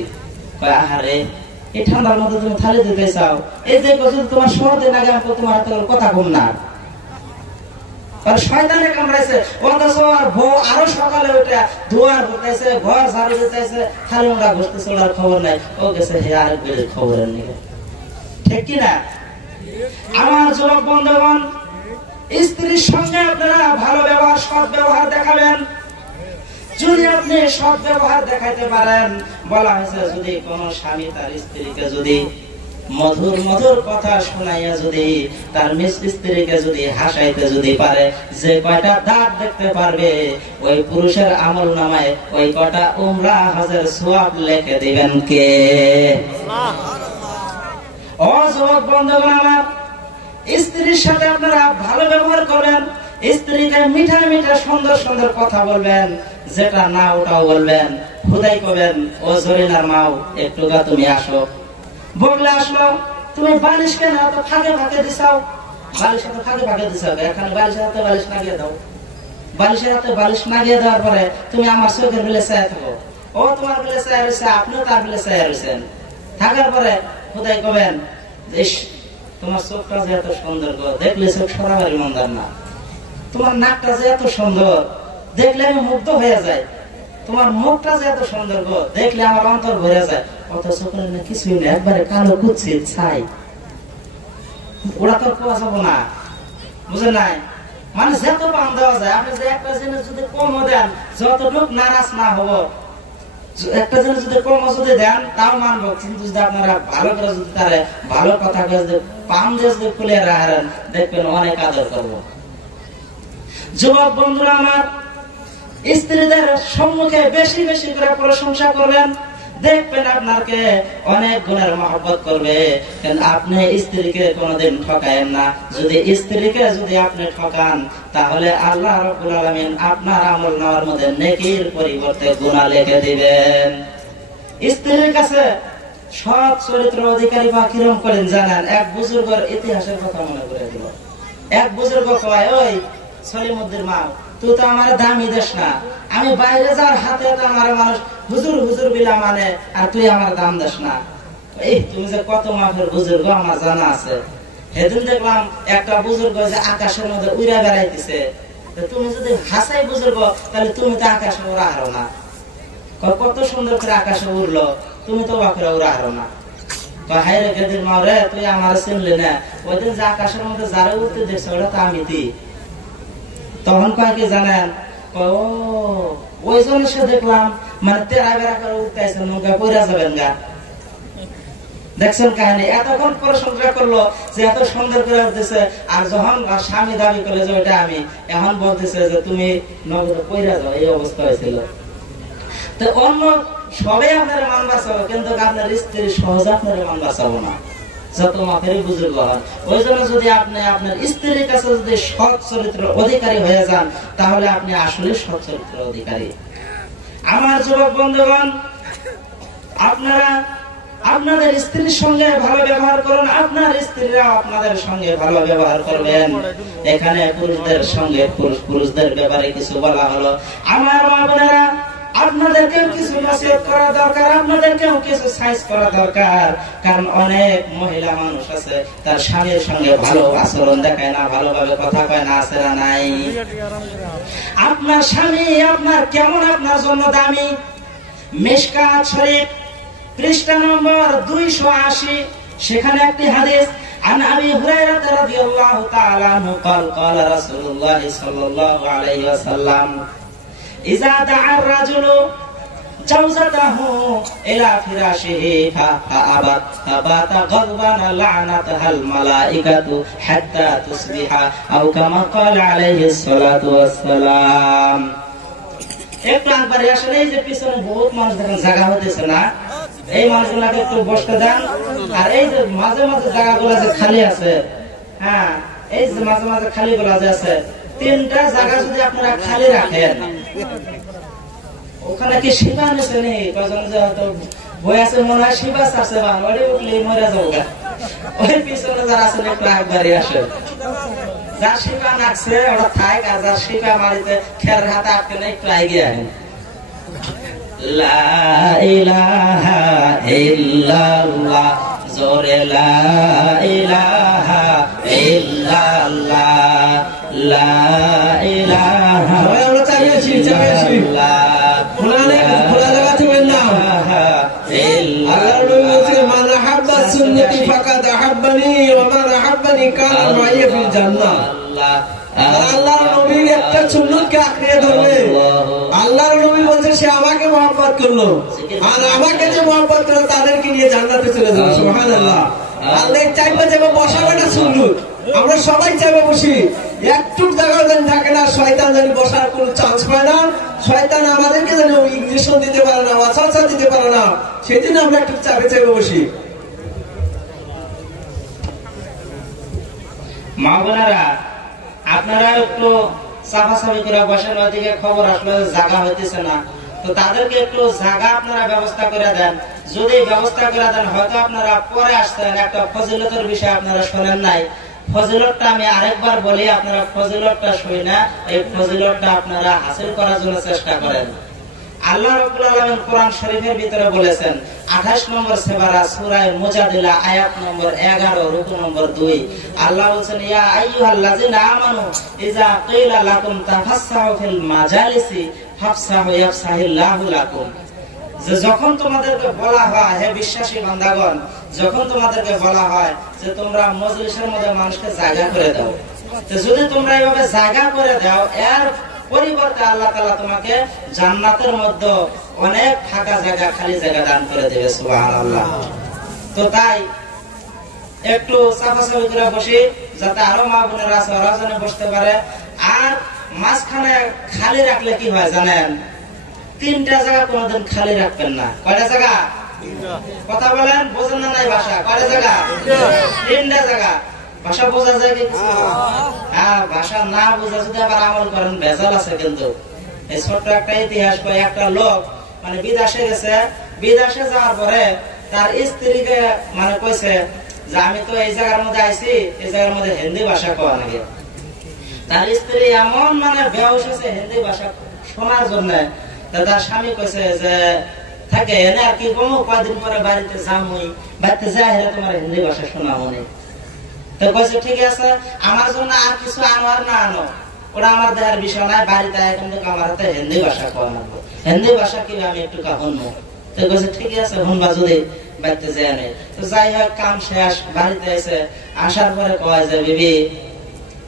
আহারে এই ঠান্ডার মধ্যে তুমি থালি ধুতে চাও, এই যে তোমার শহরে না গেলে তোমার কথা কম না, শয়তানে কামড়াইছে, অথচ বউ আরো সকালে উঠে দুয়ার হতেছে, ঘর ঝাড়ু দিতেছে, থালি মোটা ঘুরতেছে, ওনার খবর নাই, ও গেছে হে আরেক বেড়ে খবরের নিয়ে। ঠিক কিনা আমার যুবক বন্ধুগণ? স্ত্রীর সঙ্গে আপনারা ভালো ব্যবহার, সৎ ব্যবহার দেখাবেন। যদি আপনি সৎ ব্যবহার দেখাইতে পারেন, বলা হয়েছে যদি কোন স্বামী তার স্ত্রীকে যদি মধুর মধুর কথা শোনাইয়া যদি তার স্ত্রীকে যদি হাসাইতে যদি পারে, যে কয়টা দাঁত দেখতে পারবে ওই পুরুষের আমল নামায় ওই কয়টা উমরা হজের সওয়াব লিখে দিবেন কে? ও যুবক বন্ধুগণ আমার, স্ত্রীর সাথে আপনারা ভালো ব্যবহার করবেন, স্ত্রীকে মিঠা মিঠা সুন্দর সুন্দর কথা বলবেন, যেটা না ওটাও বলবেন। খুদাই করবেন, ও জরিনার মাও একটু গা তুমি আসো। বললে আসলো, তুমি বালিশ কেন তো ফাঁকে ফাঁকে দিছাও? বালিশ হাতে ফাঁকে ফাঁকে দিছাও, এখানে বালিশের হাতে বালিশ লাগিয়ে দাও। বালিশের হাতে বালিশ লাগিয়ে দেওয়ার পরে তুমি আমার চোখের বিলে চায় থাকো। ও তোমার বিলে চায় রয়েছে, আপনিও তার বিলে চায় রয়েছেন। থাকার পরে খুদাই করবেন, তোমার চোখটা যে এত সুন্দর গো, দেখলে চোখ সরাবারই মন্দার না। তোমার নাকটা যে এত সুন্দর, দেখলে আমি মুগ্ধ হয়ে যাই। তোমার মুখটা যে এত সুন্দর গো, দেখলে আমার অন্তর ভরে যায়। অথচ কিছুই না, একবারে কালো কুচ্ছিত ছাই, ওরা তো পাওয়া যাবো না, বুঝে নাই? মানে যত পাম দেওয়া যায়, আপনি যে একটা জিনিস যদি কমও দেন, যতটুক নারাজ না হবো, একটা জিনিস যদি কমও যদি দেন তাও মানবো, কিন্তু যদি আপনারা ভালো করে যদি তারে ভালো কথা করে যদি পাম দিয়ে যদি খুলে রাখেন, দেখবেন অনেক আদর করবো। যুবক বন্ধুরা আমার, স্ত্রীদের সম্মুখে বেশি বেশি করে প্রশংসা করবেন, দেখবেন আপনাকে অনেক গুণের মহব্বত করবে। আপনি স্ত্রীকে কোনোদিন ঠকায়েন না। যদি স্ত্রীকে যদি আপনি ঠকান, তাহলে আল্লাহ রাব্বুল আলামিন আপনার আমল নামার মধ্যে নেকির পরিবর্তে গুনাহ লিখে দিবেন। স্ত্রীর কাছে সৎ চরিত্র অধিকারী বা কিরম করেন জানেন? এক বুজুর্গের ইতিহাসের কথা মনে করে দিল। এক বুজুর্গ কয়, ওই সলিমুদ্দিন মা, তুই তো আমার দামি দেশ না, আমি বাইরে যাওয়ার হাতে আমার মানুষ হুজুর হুজুর বিলা মানে, আর তুই আমার দাম দেশ না। এই তুমি যে কত মাফের বুজুর্গ আমার জানা আছে। সেদিন দেখলাম একটা বুজুর্গ যে আকাশের মধ্যে উড়ে বেড়াইতেছে, তুমি যদি হাসাই বুজুর্গ, তাহলে তুমি তো আকাশে উড়া হারো না। কত সুন্দর করে আকাশে উড়লো, তুমি তো বাকরে উড়া হারো না। হায় রে গেদির মারে, তুই আমার চিনলি না, ওই দিন যে আকাশের মধ্যে যারা উঠতে দেখছে ওটা তো আমি দি। তখন কয় কি জানেন? ওই জন্য সে দেখলাম মানে তেরা বেড়া করে উঠতেছেন, নৌকা পইরা যাবেন গা। দেখছেন কাহিনী? এতক্ষণ প্রশংসা করলো যে এত সুন্দর করে উঠতেছে, আর যখন স্বামী দাবি করলে যে ওইটা আমি, এখন বলতেছে যে তুমি নৌকা পইরা যাও। এই অবস্থা হয়েছিল। তো অন্য সবাই আপনার মান বাঁচাবো, কিন্তু আপনার স্ত্রী সহজে আপনার মান বাঁচাবো না, যত মাফেরই বুজুর্গ হন। ওই জন্য যদি আপনি আপনার স্ত্রীর কাছে যদি সৎ চরিত্র অধিকারী হয়ে যান, তাহলে আপনি আসলে সৎ চরিত্র অধিকারী। আমার যুবক বন্ধুগণ, আপনারা আপনাদের স্ত্রীর সঙ্গে ভালো ব্যবহার করুন, আপনার স্ত্রীরা আপনাদের সঙ্গে ভালো ব্যবহার করবেন। এখানে পুরুষদের সঙ্গে পুরুষদের ব্যাপারে কিছু বলা হলো। আমার মা বোনেরা, আপনাদেরকেও কিছু নসিহত করা দরকার, আপনাদেরকেও কিছু সাইজ করা দরকার। কারণ অনেক মহিলা মানুষ আছে তার স্বামীর সঙ্গে ভালো আচরণ দেখায় না, ভালোভাবে কথা কয় না, আছে না নাই? আপনার স্বামী আপনার কেমন আপনার জন্য দামি? মিশকাত শরীফ পৃষ্ঠা নম্বর 280, সেখানে একটি হাদিস, عن أبي هريرة رضي الله تعالى عنه قال قال رسول الله صلى الله عليه وسلم إذا دعا الرجل زوجته إلى فراشه فأبت فبات غضبان لعنتها الملائكة حتى تصبح أو كما قال عليه الصلاة والسلام। একটু একবার আসলে এই যে পিছনে বহুত মানুষ দেখেন জায়গা হতেছে না, এই মানুষগুলাকে একটু বসতে দেন। আর এই যে মাঝে মাঝে জায়গাগুলো যে খালি আছে, হ্যাঁ, এই যে মাঝে মাঝে খালি গুলা যে আছে, 3টা জায়গা যদি আপনারা খালি রাখেন, ওখানে কি শিবা নিছে নেই? কজন যে হয়তো বই আছে মনে হয় শিবা আছে, বা ওই উঠলে মরে যাবো। ওই পিছনে যারা আছেন একটু একবারই আসে, যার শিবা নাকছে ওরা থাক, আর যার শিবা মারিতে খের হাতে আটকে নেই একটু আগে আহেন। লা ইলাহা ইল্লাল্লাহ, জোরে লা ইলাহা ইল্লাল্লাহ, লা ইলাহা ইল্লাল্লাহ। খোলা জায়গা থেকে না, আল্লাহর নবী বলেছেন, মান আহাব্বা সুন্নতি ফাকাদ আহাব্বানি ওয়া মান আহাব্বানি কানা মাইয়া ফিল জান্নাহ। আল্লাহর নবীর একটা সুন্নতকে আঁকড়ে ধরবে, আল্লাহর নবী বলছে সে আমাকে মহব্বত করলো, আর আমাকে যে মহব্বত করলো তাদেরকে নিয়ে জান্নাতে চলে যাবে। সুবহানাল্লাহ। আল্লাহ চাইবে যাবে বসাবে না শুনলু আমরা সবাই চাইবে বসি একটু জায়গা যেন থাকে না শয়তান যেন বসার কোনো চান্স পায় না শয়তান আমাদেরকে যেন ইঞ্জেকশন দিতে পারে না ওয়াসওয়াসা দিতে পারে না সেদিন আমরা একটু চাইবে বসি মা বোনেরা আপনারা একটু সাফাসাফি করে বসেন ওইদিকে খবর আসলে জায়গা হইতেছে না তো তাদেরকে একটু জায়গা আপনারা ব্যবস্থা করে দেন যদি ব্যবস্থা করে দেন হয়তো আপনারা পরে আসতেন একটা ফজিলতের বিষয় আপনারা শোনেন নাই ফজিলতটা আমি আরেকবার বলি আপনারা ফজিলতটা শুই না এই ফজিলতটা আপনারা হাসিল করার জন্য চেষ্টা করেন আল্লাহ রাব্বুল আলামিন কোরআন শরীফের ভিতরে বলেছেন 28 নম্বর সূরা সূরা মুজাদিলা আয়াত নম্বর 11 রুকু নম্বর 2 আল্লাহ বলেন ইয়া আইয়ুহাল্লাযিনা আমানু ইযা কিলা লাকুম তাফাসসাহু ফিল মাজালিসি ফাফসাহু ইয়াফসাহিল্লাহু লাকুম যে যখন তোমাদেরকে বলা হয় হে বিশ্বাসী বান্দাগণ যখন তোমাদেরকে বলা হয় যে তোমরা মজলিসের মধ্যে মানুষকে জায়গা করে দাও তো যদি তোমরা এইভাবে জায়গা করে দাও এর পরিবর্তে আল্লাহ তাআলা তোমাকে জান্নাতের মধ্যে অনেক ফাঁকা জায়গা খালি জায়গা দান করে দেবে সুবহানাল্লাহ তো তাই একটু সাফাসাফি করে বসি যাতে আরো মা বোনেরা আছে ওরা যেন বসতে পারে আর মাঝখানে খালি রাখলে কি হয় জানেন তিনটা জায়গা কোনোদিন খালি রাখবেন না কয়টা জায়গা কথা বলেন বোঝেন না নাই ভাষা কয়টা জায়গা তিনটা জায়গা ভাষা বোঝা যায় কি হ্যাঁ ভাষা না বোঝা যদি আবার আমল করেন ভেজাল আছে কিন্তু এই ছোট্ট একটা ইতিহাস কয় একটা লোক মানে বিদেশে গেছে বিদেশে যাওয়ার পরে তার স্ত্রীকে মানে কইছে যে আমি তো এই জায়গার মধ্যে আইছি এই জায়গার মধ্যে হিন্দি ভাষা কওয়া নাকি তার স্ত্রী এমন মানে বেহুশ হয়েছে হিন্দি ভাষা শোনার জন্য তার স্বামী কইছে যে থাকে এনে আর কি কমো কয়েকদিন পরে বাড়িতে যামই বাড়িতে যাই হেলে তোমার হিন্দি ভাষা শোনাবো নি তো কইছে ঠিক আছে আমার জন্য আর কিছু আনোয়ার না আনো ওরা আমার দেহার বিষয় নাই বাড়িতে এখন থেকে আমার হাতে হিন্দি ভাষা কওয়া লাগবে হিন্দি ভাষা কি আমি একটু শুনবো তো কইছে ঠিক আছে শুনবা যদি বাড়িতে যাই নে তো যাই হোক কাম শেষ বাড়িতে এসে আসার পরে কয় যে বিবি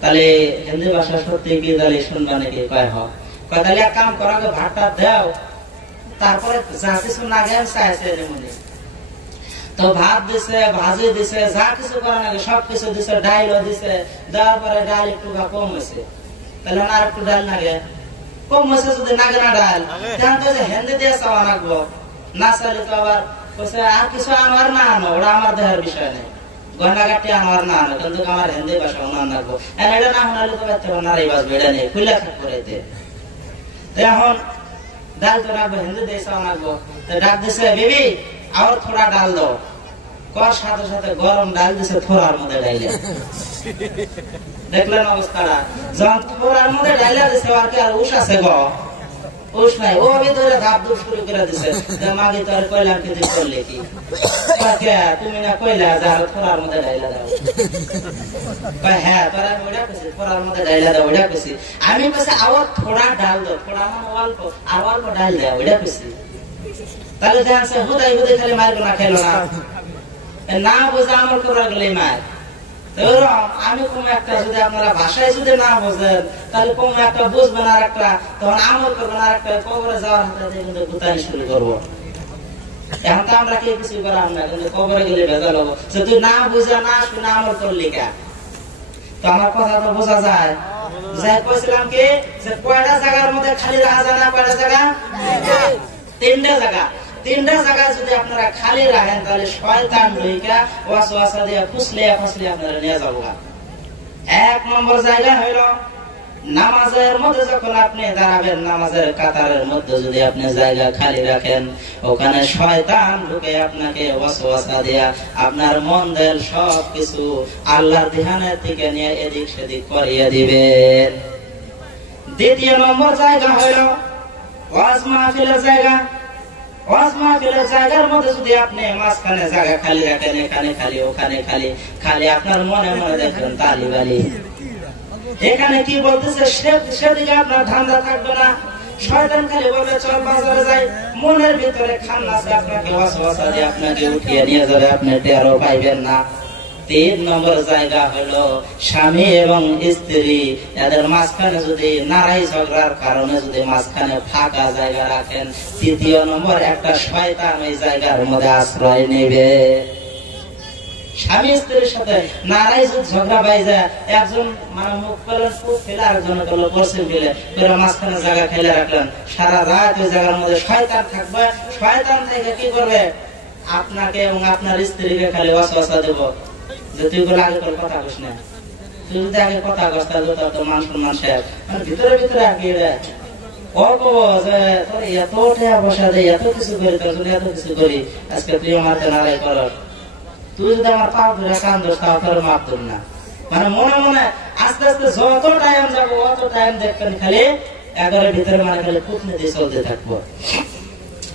তাহলে হিন্দি ভাষা সত্যি কি তাহলে শুনবা নাকি কয় হয় কয় তাহলে এক কাম করো ভাতটা দাও তারপরে যা কিছু না জ্ঞান চাইছে মনে তো ভাত দিছে ভাজি দিছে যা কিছু করা লাগে সবকিছু দিছে ডাইলও দিছে দেওয়ার পরে ডাল একটু কম হয়েছে তাহলে আর একটু ডাল নাগে কম হয়েছে যদি নাগে না ডাল তখন তো হিন্দি দিয়ে চাওয়া লাগবো না চাইলে তো আবার কইছে আর কিছু আনোয়ার না আনো ওরা আমার দেহের বিষয় নেই গয়নাগাটি আনোয়ার না আনো কিন্তু আমার হিন্দি ভাষা উনার লাগবো এটা না শোনালে তো বাচ্চা নারী বাজবে এটা নেই খুলে থাকবো এতে এখন ডাল তো রাখবো হিন্দি দিয়ে চাওয়া লাগবো ডাক দিছে বিবি আর থোড়া ডাল দো কর সাথে সাথে গরম ডাল দিছে থোড়ার মধ্যে ডাইলে দেখলেন অবস্থাটা যখন থোড়ার মধ্যে ডাইলে দিছে আর কি আর উস আছে গো উস নাই ও ভিতরে ধাপ ধুপ শুরু করে দিছে মাগি তোর কইলাম কিছু করলে কি তুমি না কইলা যে আর থোড়ার মধ্যে ডাইলে দাও হ্যাঁ তোর আমি ওইটা কইছি থোড়ার মধ্যে ডাইলে দাও ওইটা কইছি আমি কইছি আবার থোড়া ডাল দো থোড়া মানে অল্প আর অল্প ডাল দাও ওইটা কইছি তাহলে দেখছে হুদাই হুদাই খালি মারবো না খেলো না না বোঝা আমল করার গেলে মার আমি কোন একটা যদি আপনারা ভাষায় যদি না বোঝেন তাহলে কোন একটা বুঝবেন আর একটা তখন আমল করবেন আর একটা কবরে যাওয়ার হাতে কিন্তু গুতানি শুরু করবো এখন তো আমরা কেউ কিছু করার না কিন্তু কবরে গেলে ভেজাল হবো যে তুই না বুঝা না শুনে আমল করলি কে তো আমার কথা তো বোঝা যায় যাই কইছিলাম কি যে কয়টা জায়গার মধ্যে খালি রাখা যায় না কয়টা জায়গা তিনটা জায়গা তিনটা জায়গা যদি আপনারা খালি রাখেন তাহলে শয়তান ঢুইকা ওয়াসওয়াসা দিয়ে ফুসলে আপনারা নিয়ে যাবো এক নম্বর জায়গা হইল নামাজের মধ্যে যখন আপনি দাঁড়াবেন নামাজের কাতারের মধ্যে যদি আপনি জায়গা খালি রাখেন ওখানে শয়তান ঢুকে আপনাকে ওয়াসওয়াসা দিয়া আপনার মন দেল সবকিছু আল্লাহর ধ্যানের দিকে নিয়ে এদিক সেদিক করিয়ে দিবেন দ্বিতীয় নম্বর জায়গা হইল ওয়াজ মাহফিলের জায়গা ওয়াজ মাহফিলের জায়গার মধ্যে যদি আপনি মাঝখানে জায়গা খালি রাখেন এখানে খালি ওখানে খালি খালি আপনার মনে মনে দেখবেন তালিবালি এখানে কি বলতেছে সেদিকে আপনার ধান্দা থাকবে না শয়তান খালি বলবে চল বাজারে যাই মনের ভিতরে খান্নাসে আপনাকে ওয়াসওয়াসা দিয়ে আপনাকে উঠিয়ে নিয়ে যাবে আপনি টেরও পাইবেন না তিন নম্বর জায়গা হলো স্বামী এবং স্ত্রী এদের মাঝখানে যদি নারাই ঝগড়ার কারণে যদি মাঝখানে ফাঁকা জায়গা রাখেন তৃতীয় নম্বর একটা শয়তান ওই জায়গার মধ্যে আশ্রয় নেবে স্বামী স্ত্রীর সাথে নারাই ঝগড়া পাই যায়, একজন মানে মুখ পেলেন খুব ফেলে, আরেকজন করলো পশ্চিম ফেলে, মাঝখানে জায়গা খেলে রাখলেন, সারা রাত ওই জায়গার মধ্যে শয়তান থাকবে। শয়তান থেকে কি করবে? আপনাকে এবং আপনার স্ত্রীকে খালি ওয়াসওয়াসা দেব যে তুই বলে আগে তোর কথা কস না, তুই যদি আগে কথা কস তাহলে তোর মান সম্মান শেষ। মানে ভিতরে ভিতরে আঁকিয়ে দেয়, ও কব যে তোর এত টাকা পয়সা দেয়, এত কিছু করি, তোর জন্য এত কিছু করি, আজকে তুই আমার নারাই কর, তুই যদি আমার পাও ধরে কান্দোস তাও তোর মাপ তোর না। মানে মনে মনে আস্তে আস্তে যত টাইম যাবো অত টাইম দেখবেন খালি এগারের ভিতরে মানে খালি কূটনীতি চলতে থাকবো।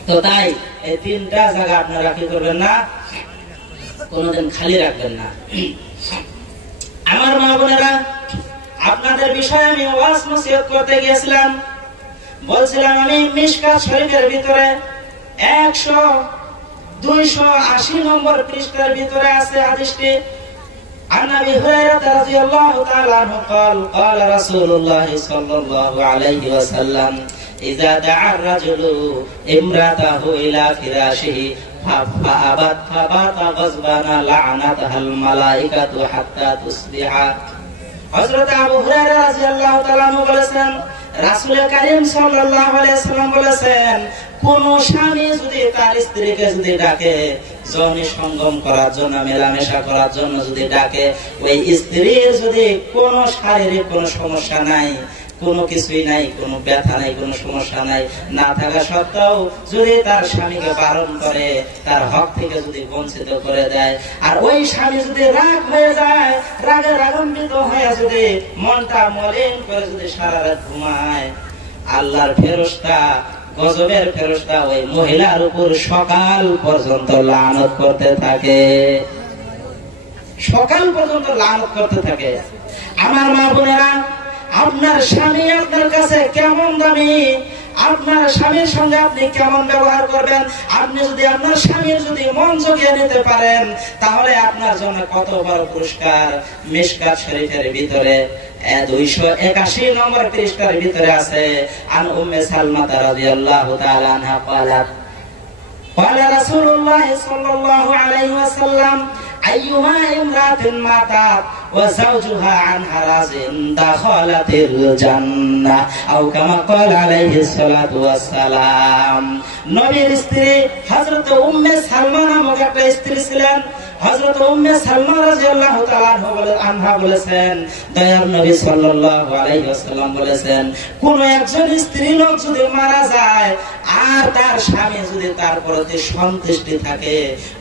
তো তাই এই তিনটা জায়গা আপনারা কি করবেন না, কোনোদিন খালি রাখবেন না। আমার মা বোনেরা, আপনাদের বিষয়ে আমি ওয়াজ নসিহত করতে গিয়েছিলাম, বলছিলাম আমি মিশকাত শরীফের ভিতরে 280 নম্বর পৃষ্ঠার ভিতরে আছে হাদিসটি। عن أبي هريرة رضي الله تعالى عنه قال قال رسول الله صلى الله عليه وسلم إذا دعا الرجل امرأته إلى فراشه فأبت فبات غضبان لعنتها الملائكة حتى تصبح। হযরত আবু হুরায়রা রাদিয়াল্লাহু তাআলা আনহু বলেছেন, রাসূল কারীম সাল্লাল্লাহু আলাইহি ওয়াসাল্লাম বলেছেন, কোন স্বামী যদি তার স্ত্রীকে যদি ডাকে যৌন সঙ্গম করার জন্য, মেলামেশা করার জন্য যদি ডাকে, ওই স্ত্রীর যদি কোনো শারীরিক কোনো সমস্যা নাই, কোনো কিছুই নাই, কোনো ব্যথা নাই, কোনো সমস্যা নাই, না থাকা সত্ত্বেও যদি তার স্বামীকে বারণ করে, তার হক থেকে যদি বঞ্চিত করে দেয়, আর ওই স্বামী যদি রাগ হয়ে যায়, রাগে রাগান্বিত হয়ে যদি মনটা মলিন করে যদি সারা রাত ঘুমায়, আল্লাহর ফেরেশতা, গজবের ফেরেশতা ওই মহিলার উপর সকাল পর্যন্ত লানত করতে থাকে, সকাল পর্যন্ত লানত করতে থাকে। আমার মা বোনেরা, আপনার স্বামী আপনার কাছে কেমন দামি, আপনার স্বামীর সঙ্গে আপনি কেমন ব্যবহার করবেন, আপনি যদি আপনার স্বামীর যদি মন জুগিয়ে নিতে পারেন, তাহলে আপনার জন্য কত বড় পুরস্কার। মিশকাত শরীফের ভিতরে 281 নম্বর পৃষ্ঠার ভিতরে আছে, আন উম্মে সালমা রাদিয়াল্লাহু তাআলা আনহা قالت قال رسول الله صلى الله عليه وسلم أيما امرأة ماتت وزوجها عنها راضٍ دخلت الجنة أو كما قال عليه الصلاة والسلام। নবীর স্ত্রী হযরত উম্মে সালমা নামক একটা স্ত্রী ছিলেন। হযরত উম্মে সালমা রাদিয়াল্লাহু তাআলা আনহা বলেছেন, দয়ার নবী সাল্লাল্লাহু আলাইহি ওয়াসাল্লাম বলেছেন, কোন একজন স্ত্রী লোক যদি মারা যায় আর তার স্বামী যদি তার প্রতি সন্তুষ্টি থাকে,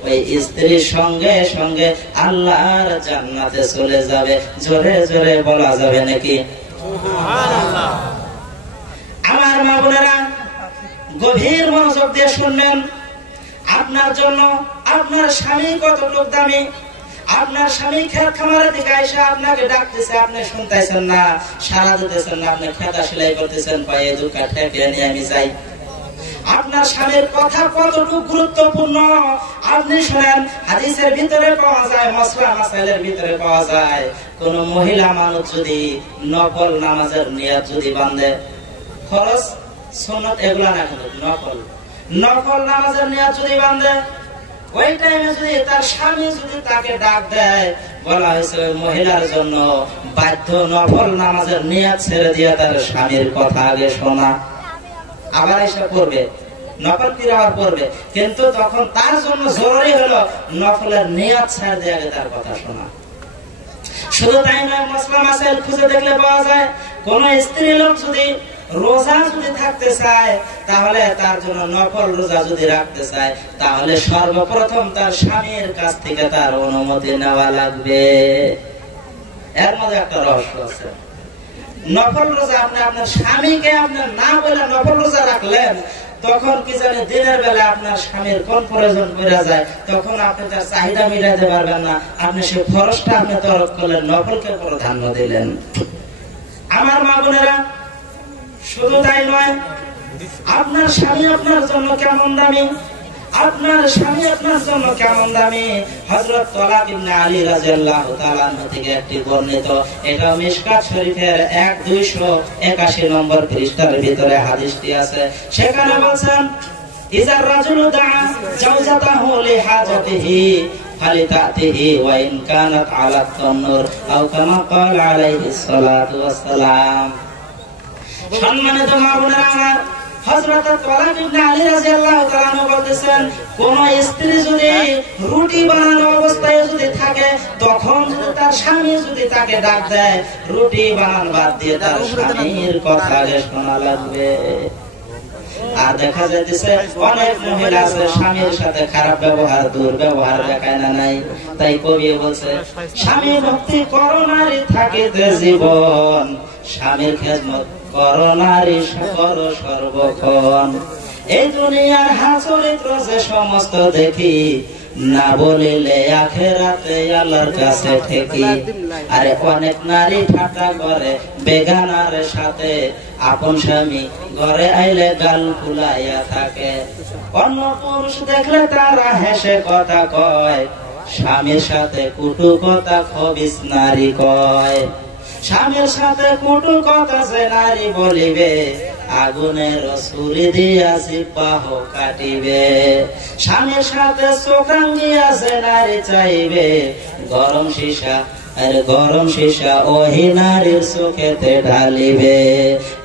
ওই স্ত্রীর সঙ্গে সঙ্গে আল্লাহর জান্নাতে চলে যাবে। জোরে জোরে বলা যাবে নাকি সুবহানাল্লাহ? আমার মা বোনেরা, গভীর মনোযোগ দিয়ে শুনবেন। আপনার জন্য আপনার স্বামী কতটুকু দামি। আপনার স্বামী খেত খামারের দিকে এসে আপনাকে ডাকতেছে, আপনি শুনতেছেন না, সাড়া দিতেছেন না, আপনি খেতা সেলাই করতেছেন, পায়ে দুকা ঠেকে নিয়ে আমি যাই। আপনার স্বামীর কথা কতটুকু গুরুত্বপূর্ণ আপনি শুনেন। হাদিসের ভিতরে পাওয়া যায়, মাসলা মাসাইলের ভিতরে পাওয়া যায়, কোন মহিলা মানুষ যদি নফল নামাজের নিয়ত যদি বাঁধে, ফরজ সুন্নাত এগুলা না, কিন্তু নফল নামাজের নিয়ত যদি বাঁধে, ওই টাইমে যদি তার স্বামী যদি তাকে ডাক দেয়, বলা হয়েছে ওই মহিলার জন্য বাধ্য নফল নামাজের নিয়ত ছেড়ে দিয়ে তার স্বামীর কথা আগে শোনা, আবার এসে করবে, নফল তিলাওয়াত করবে, কিন্তু তখন তার জন্য জরুরি হলো নফলের নিয়ত ছেড়ে দিয়ে আগে তার কথা শোনা। শুধু তাই নয়, মাসলা মাসাইল খুঁজে দেখলে পাওয়া যায়, কোন স্ত্রী লোক যদি রোজা যদি থাকতে চায়, তাহলে তার জন্য নফল রোজা যদি রাখতে চায়, তাহলে সর্বপ্রথম তার স্বামীর কাছ থেকে তার অনুমতি নেওয়া লাগবে। এর মধ্যে একটা রহস্য আছে। নফল রোজা আপনি আপনার স্বামীকে আপনার না বলে নফল রোজা রাখলেন, তখন কি জানি দিনের বেলা আপনার স্বামীর কোন প্রয়োজন বেড়ে যায়, তখন আপনি তার চাহিদা মিটাতে পারবেন না। আপনি সে ফরজটা আপনি তরক করলেন, নফলকে প্রাধান্য দিলেন। আমার মা বোনেরা, শুধু তাই নয়, আপনার স্বামী আপনার জন্য কেমন দামি, আপনার স্বামী আপনার জন্য কেমন দামি। হযরত তালাক ইবনে আলী রাদিয়াল্লাহু তাআলা আনহু থেকে একটি বর্ণিত, এটা মিশকাত শরীফের 1281 নম্বর পৃষ্ঠার ভিতরে হাদিসটি আছে। সেখানে বলছেন, ইযা রাজুলু দাআ জাওজাতাহু লিহাজাতিহি ফালিতাতিহি ওয়া ইন কানাত আলা তান্নুর আও কামা ক্বালা আলাইহিস সালাতু ওয়াস সালাম। সম্মানিত মা বোনেরা আমার, হযরত তালাক ইবনে আলী রাদিয়াল্লাহু তাআলা আনহু বলতেছেন, কোন স্ত্রী যদি রুটি বানানো অবস্থায় যদি থাকে, তখন যদি তার স্বামী যদি তাকে ডাক দেয়, রুটি বানান বাদ দিয়ে তার স্বামীর কথা শোনা লাগবে। আর দেখা যাইতেছে অনেক মহিলা আছে স্বামীর সাথে খারাপ ব্যবহার, দুর্ব্যবহার দেখায় না নাই। তাই কবি বলছে, স্বামী ভক্তি করো নারী থাকিতে জীবন, স্বামীর খেদমত করো নারী করো সর্বক্ষণ। এই দুনিয়ার হাচরিত্র যে সমস্ত দেখি, না বলিলে আখেরাতে আল্লাহর কাছে ঠেকি। আরে অনেক নারী ঠাট্টা করে বেগানার সাথে, আপন স্বামী ঘরে আইলে গাল ফুলাইয়া থাকে। অন্য পুরুষ দেখলে তারা হেসে কথা কয়, স্বামীর সাথে কুটু কথা খবিস নারী কয়। স্বামীর সাথে কুটু কথা যে নারী বলিবে, আগুনের ছুরি দিয়া জিহ্বাহ কাটিবে। স্বামীর সাথে চোখ রাঙিয়া যে নারী চাইবে, গরম সীসা ওহি নারীর চোখেতে ঢালিবে।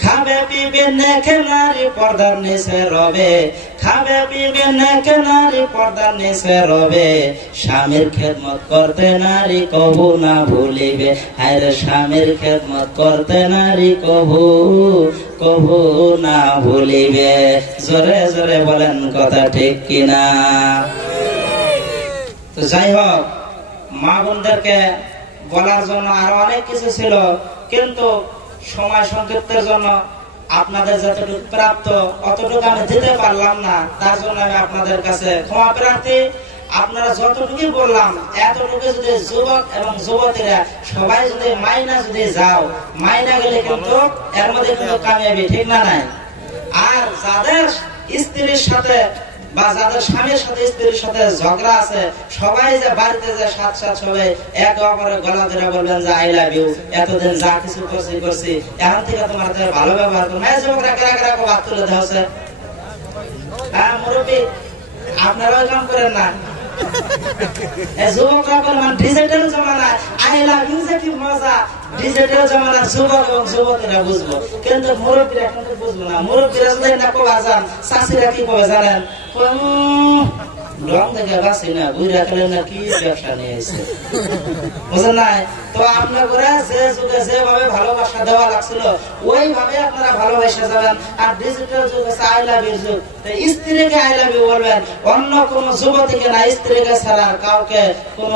খাবে পিবে নেখে নারী পর্দার নিচে রবে, খাবে পিবে নেখে নারী পর্দার নিচে রবে। স্বামীর খেদমত করতে নারী কভু না ভুলিবে, আরে স্বামীর খেদমত করতে নারী কভু না ভুলিবে। জোরে জোরে বলেন কথা ঠিক কিনা? তো যাই হোক, মা বোনদেরকে বলার জন্য আরো অনেক কিছু ছিল, কিন্তু সময় সংক্ষিপ্তের জন্য আপনাদের যতটুকু প্রাপ্ত অতটুকু আমি দিতে পারলাম না। তার জন্য আমি আপনাদের কাছে ক্ষমা প্রার্থী। আপনারা যতটুকু বললাম, এতটুকু যদি যুবক এবং যুবতীরা সবাই যদি মাইনা যদি যাও, মাইনা গেলে কিন্তু এর মধ্যে কিন্তু কামিয়াবি, ঠিক না নাই? আর যাদের স্ত্রীর সাথে বা যাদের স্বামীর সাথে স্ত্রীর সাথে ঝগড়া আছে, সবাই যে বাড়িতে যে সাথ সবাই একে অপরের গলা ধরে বলবেন যে আই লাভ ইউ, এতদিন যা কিছু করছি এখন থেকে তোমার ভালো ব্যবহার করবো। যুবকরা কেরা বাদ তুলে দেওয়া হচ্ছে। হ্যাঁ মুরব্বী, আপনারা ওই কাম করেন না। যুবকরা বলবেন ডিজিটাল জমানায় আই লাভ ইউ যে কি মজা, ডিজিটাল জমানার যুবক এবং যুবতীরা বুঝবো, কিন্তু মুরব্বীরা কিন্তু বুঝবো না। মুরব্বীরা যদি না কবা যান, চাষিরা কি কবে জানেন? রং দেখে বাঁচি না, বুড়া খেলে না কি ব্যবসা নিয়ে এসে, বুঝলেন নাই? তো আপনার করে যে যুগে যেভাবে ভালোবাসা দেওয়া লাগছিল, ওইভাবে আপনারা ভালোবাসা যাবেন। আর ডিজিটাল যুগ আছে আই লাভ ইউ যুগ, স্ত্রীকে আই লাভ ইউ বলবেন, অন্য কোন যুবতীকে না, স্ত্রীকে ছাড়া কাউকে কোন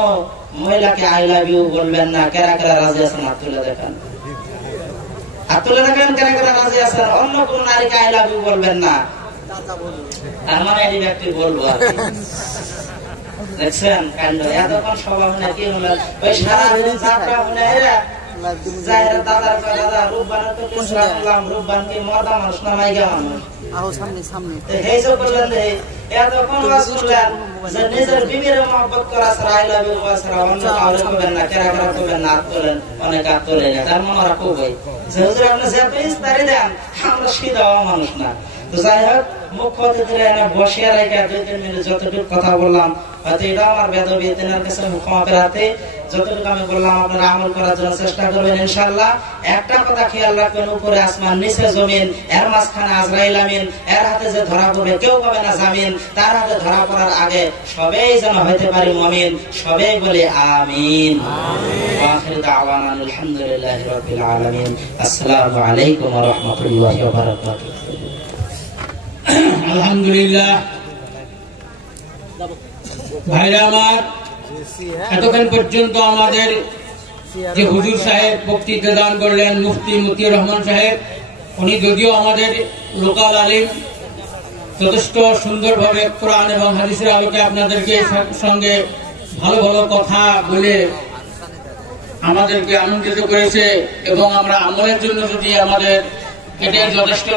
মহিলাকে আই লাভ ইউ বলবেন না। কেরা কেরা রাজি আছেন হাত তুলে দেখেন, হাত তুলে দেখেন কেরা কেরা রাজি আছেন। অন্য কোন নারীকে আই লাভ ইউ বলবেন না। তার মানে এই ব্যক্তি বলবো আর কি। দেখছেন কাণ্ড, এতক্ষণ সভা মনে কি হলো, ওই সারাদিন যাত্রা মনে দাদার দাদা রূপবানের তো কিছু রাখলাম, রূপবান কি মর্দা মানুষ না মাইগা মানুষ? নিজের বিবির মহব্বত করা ছাড়া আই লাভ ইউ ছাড়া অন্য কাউরে করবেন না, কেরা কেরা করবেন না, হাত তোলেন, অনেক হাত তোলে না। তার মনে রাখো ভাই যে হুজুর আপনি যে ইস্তারি দেন, আমরা সিধা মানুষ না। তো যাই হোক, মুখ্য অতিথিরা এনে বসিয়ে রেখে 2-3 মিনিট যতটুকু কথা বললাম, হয়তো এটা আমার বেদবি, তেনার কাছে ক্ষমা প্রার্থী। যতটুকু আমি বললাম আপনারা আমল করার জন্য চেষ্টা করবেন ইনশাআল্লাহ। একটা কথা খেয়াল রাখবেন, উপরে আসমান নিচে জমিন, এর মাঝখানে আজরাইল আমিন, এর হাতে যে ধরা পড়বে কেউ পাবে না জামিন। তার হাতে ধরা পড়ার আগে সবাই যেন হইতে পারি মুমিন, সবাই বলে আমিন। আখির দাওয়ানা আলহামদুলিল্লাহি রাব্বিল আলামিন। আসসালামু আলাইকুম ওয়া রাহমাতুল্লাহি ওয়া বারাকাতুহু। আলহামদুলিল্লাহ ভাইরা আমার, এতক্ষণ পর্যন্ত আমাদের যে হুজুর সাহেব বক্তৃতা দান করলেন, মুফতি মতিউর রহমান সাহেব, উনি যদিও আমাদের লোকাল আলিম, যথেষ্ট সুন্দরভাবে কোরআন এবং হাদিসের আলোকে আপনাদেরকে সঙ্গে ভালো ভালো কথা বলে আমাদেরকে আনন্দিত করেছে, এবং আমরা আমলের জন্য যদি আমাদের এটার যথেষ্ট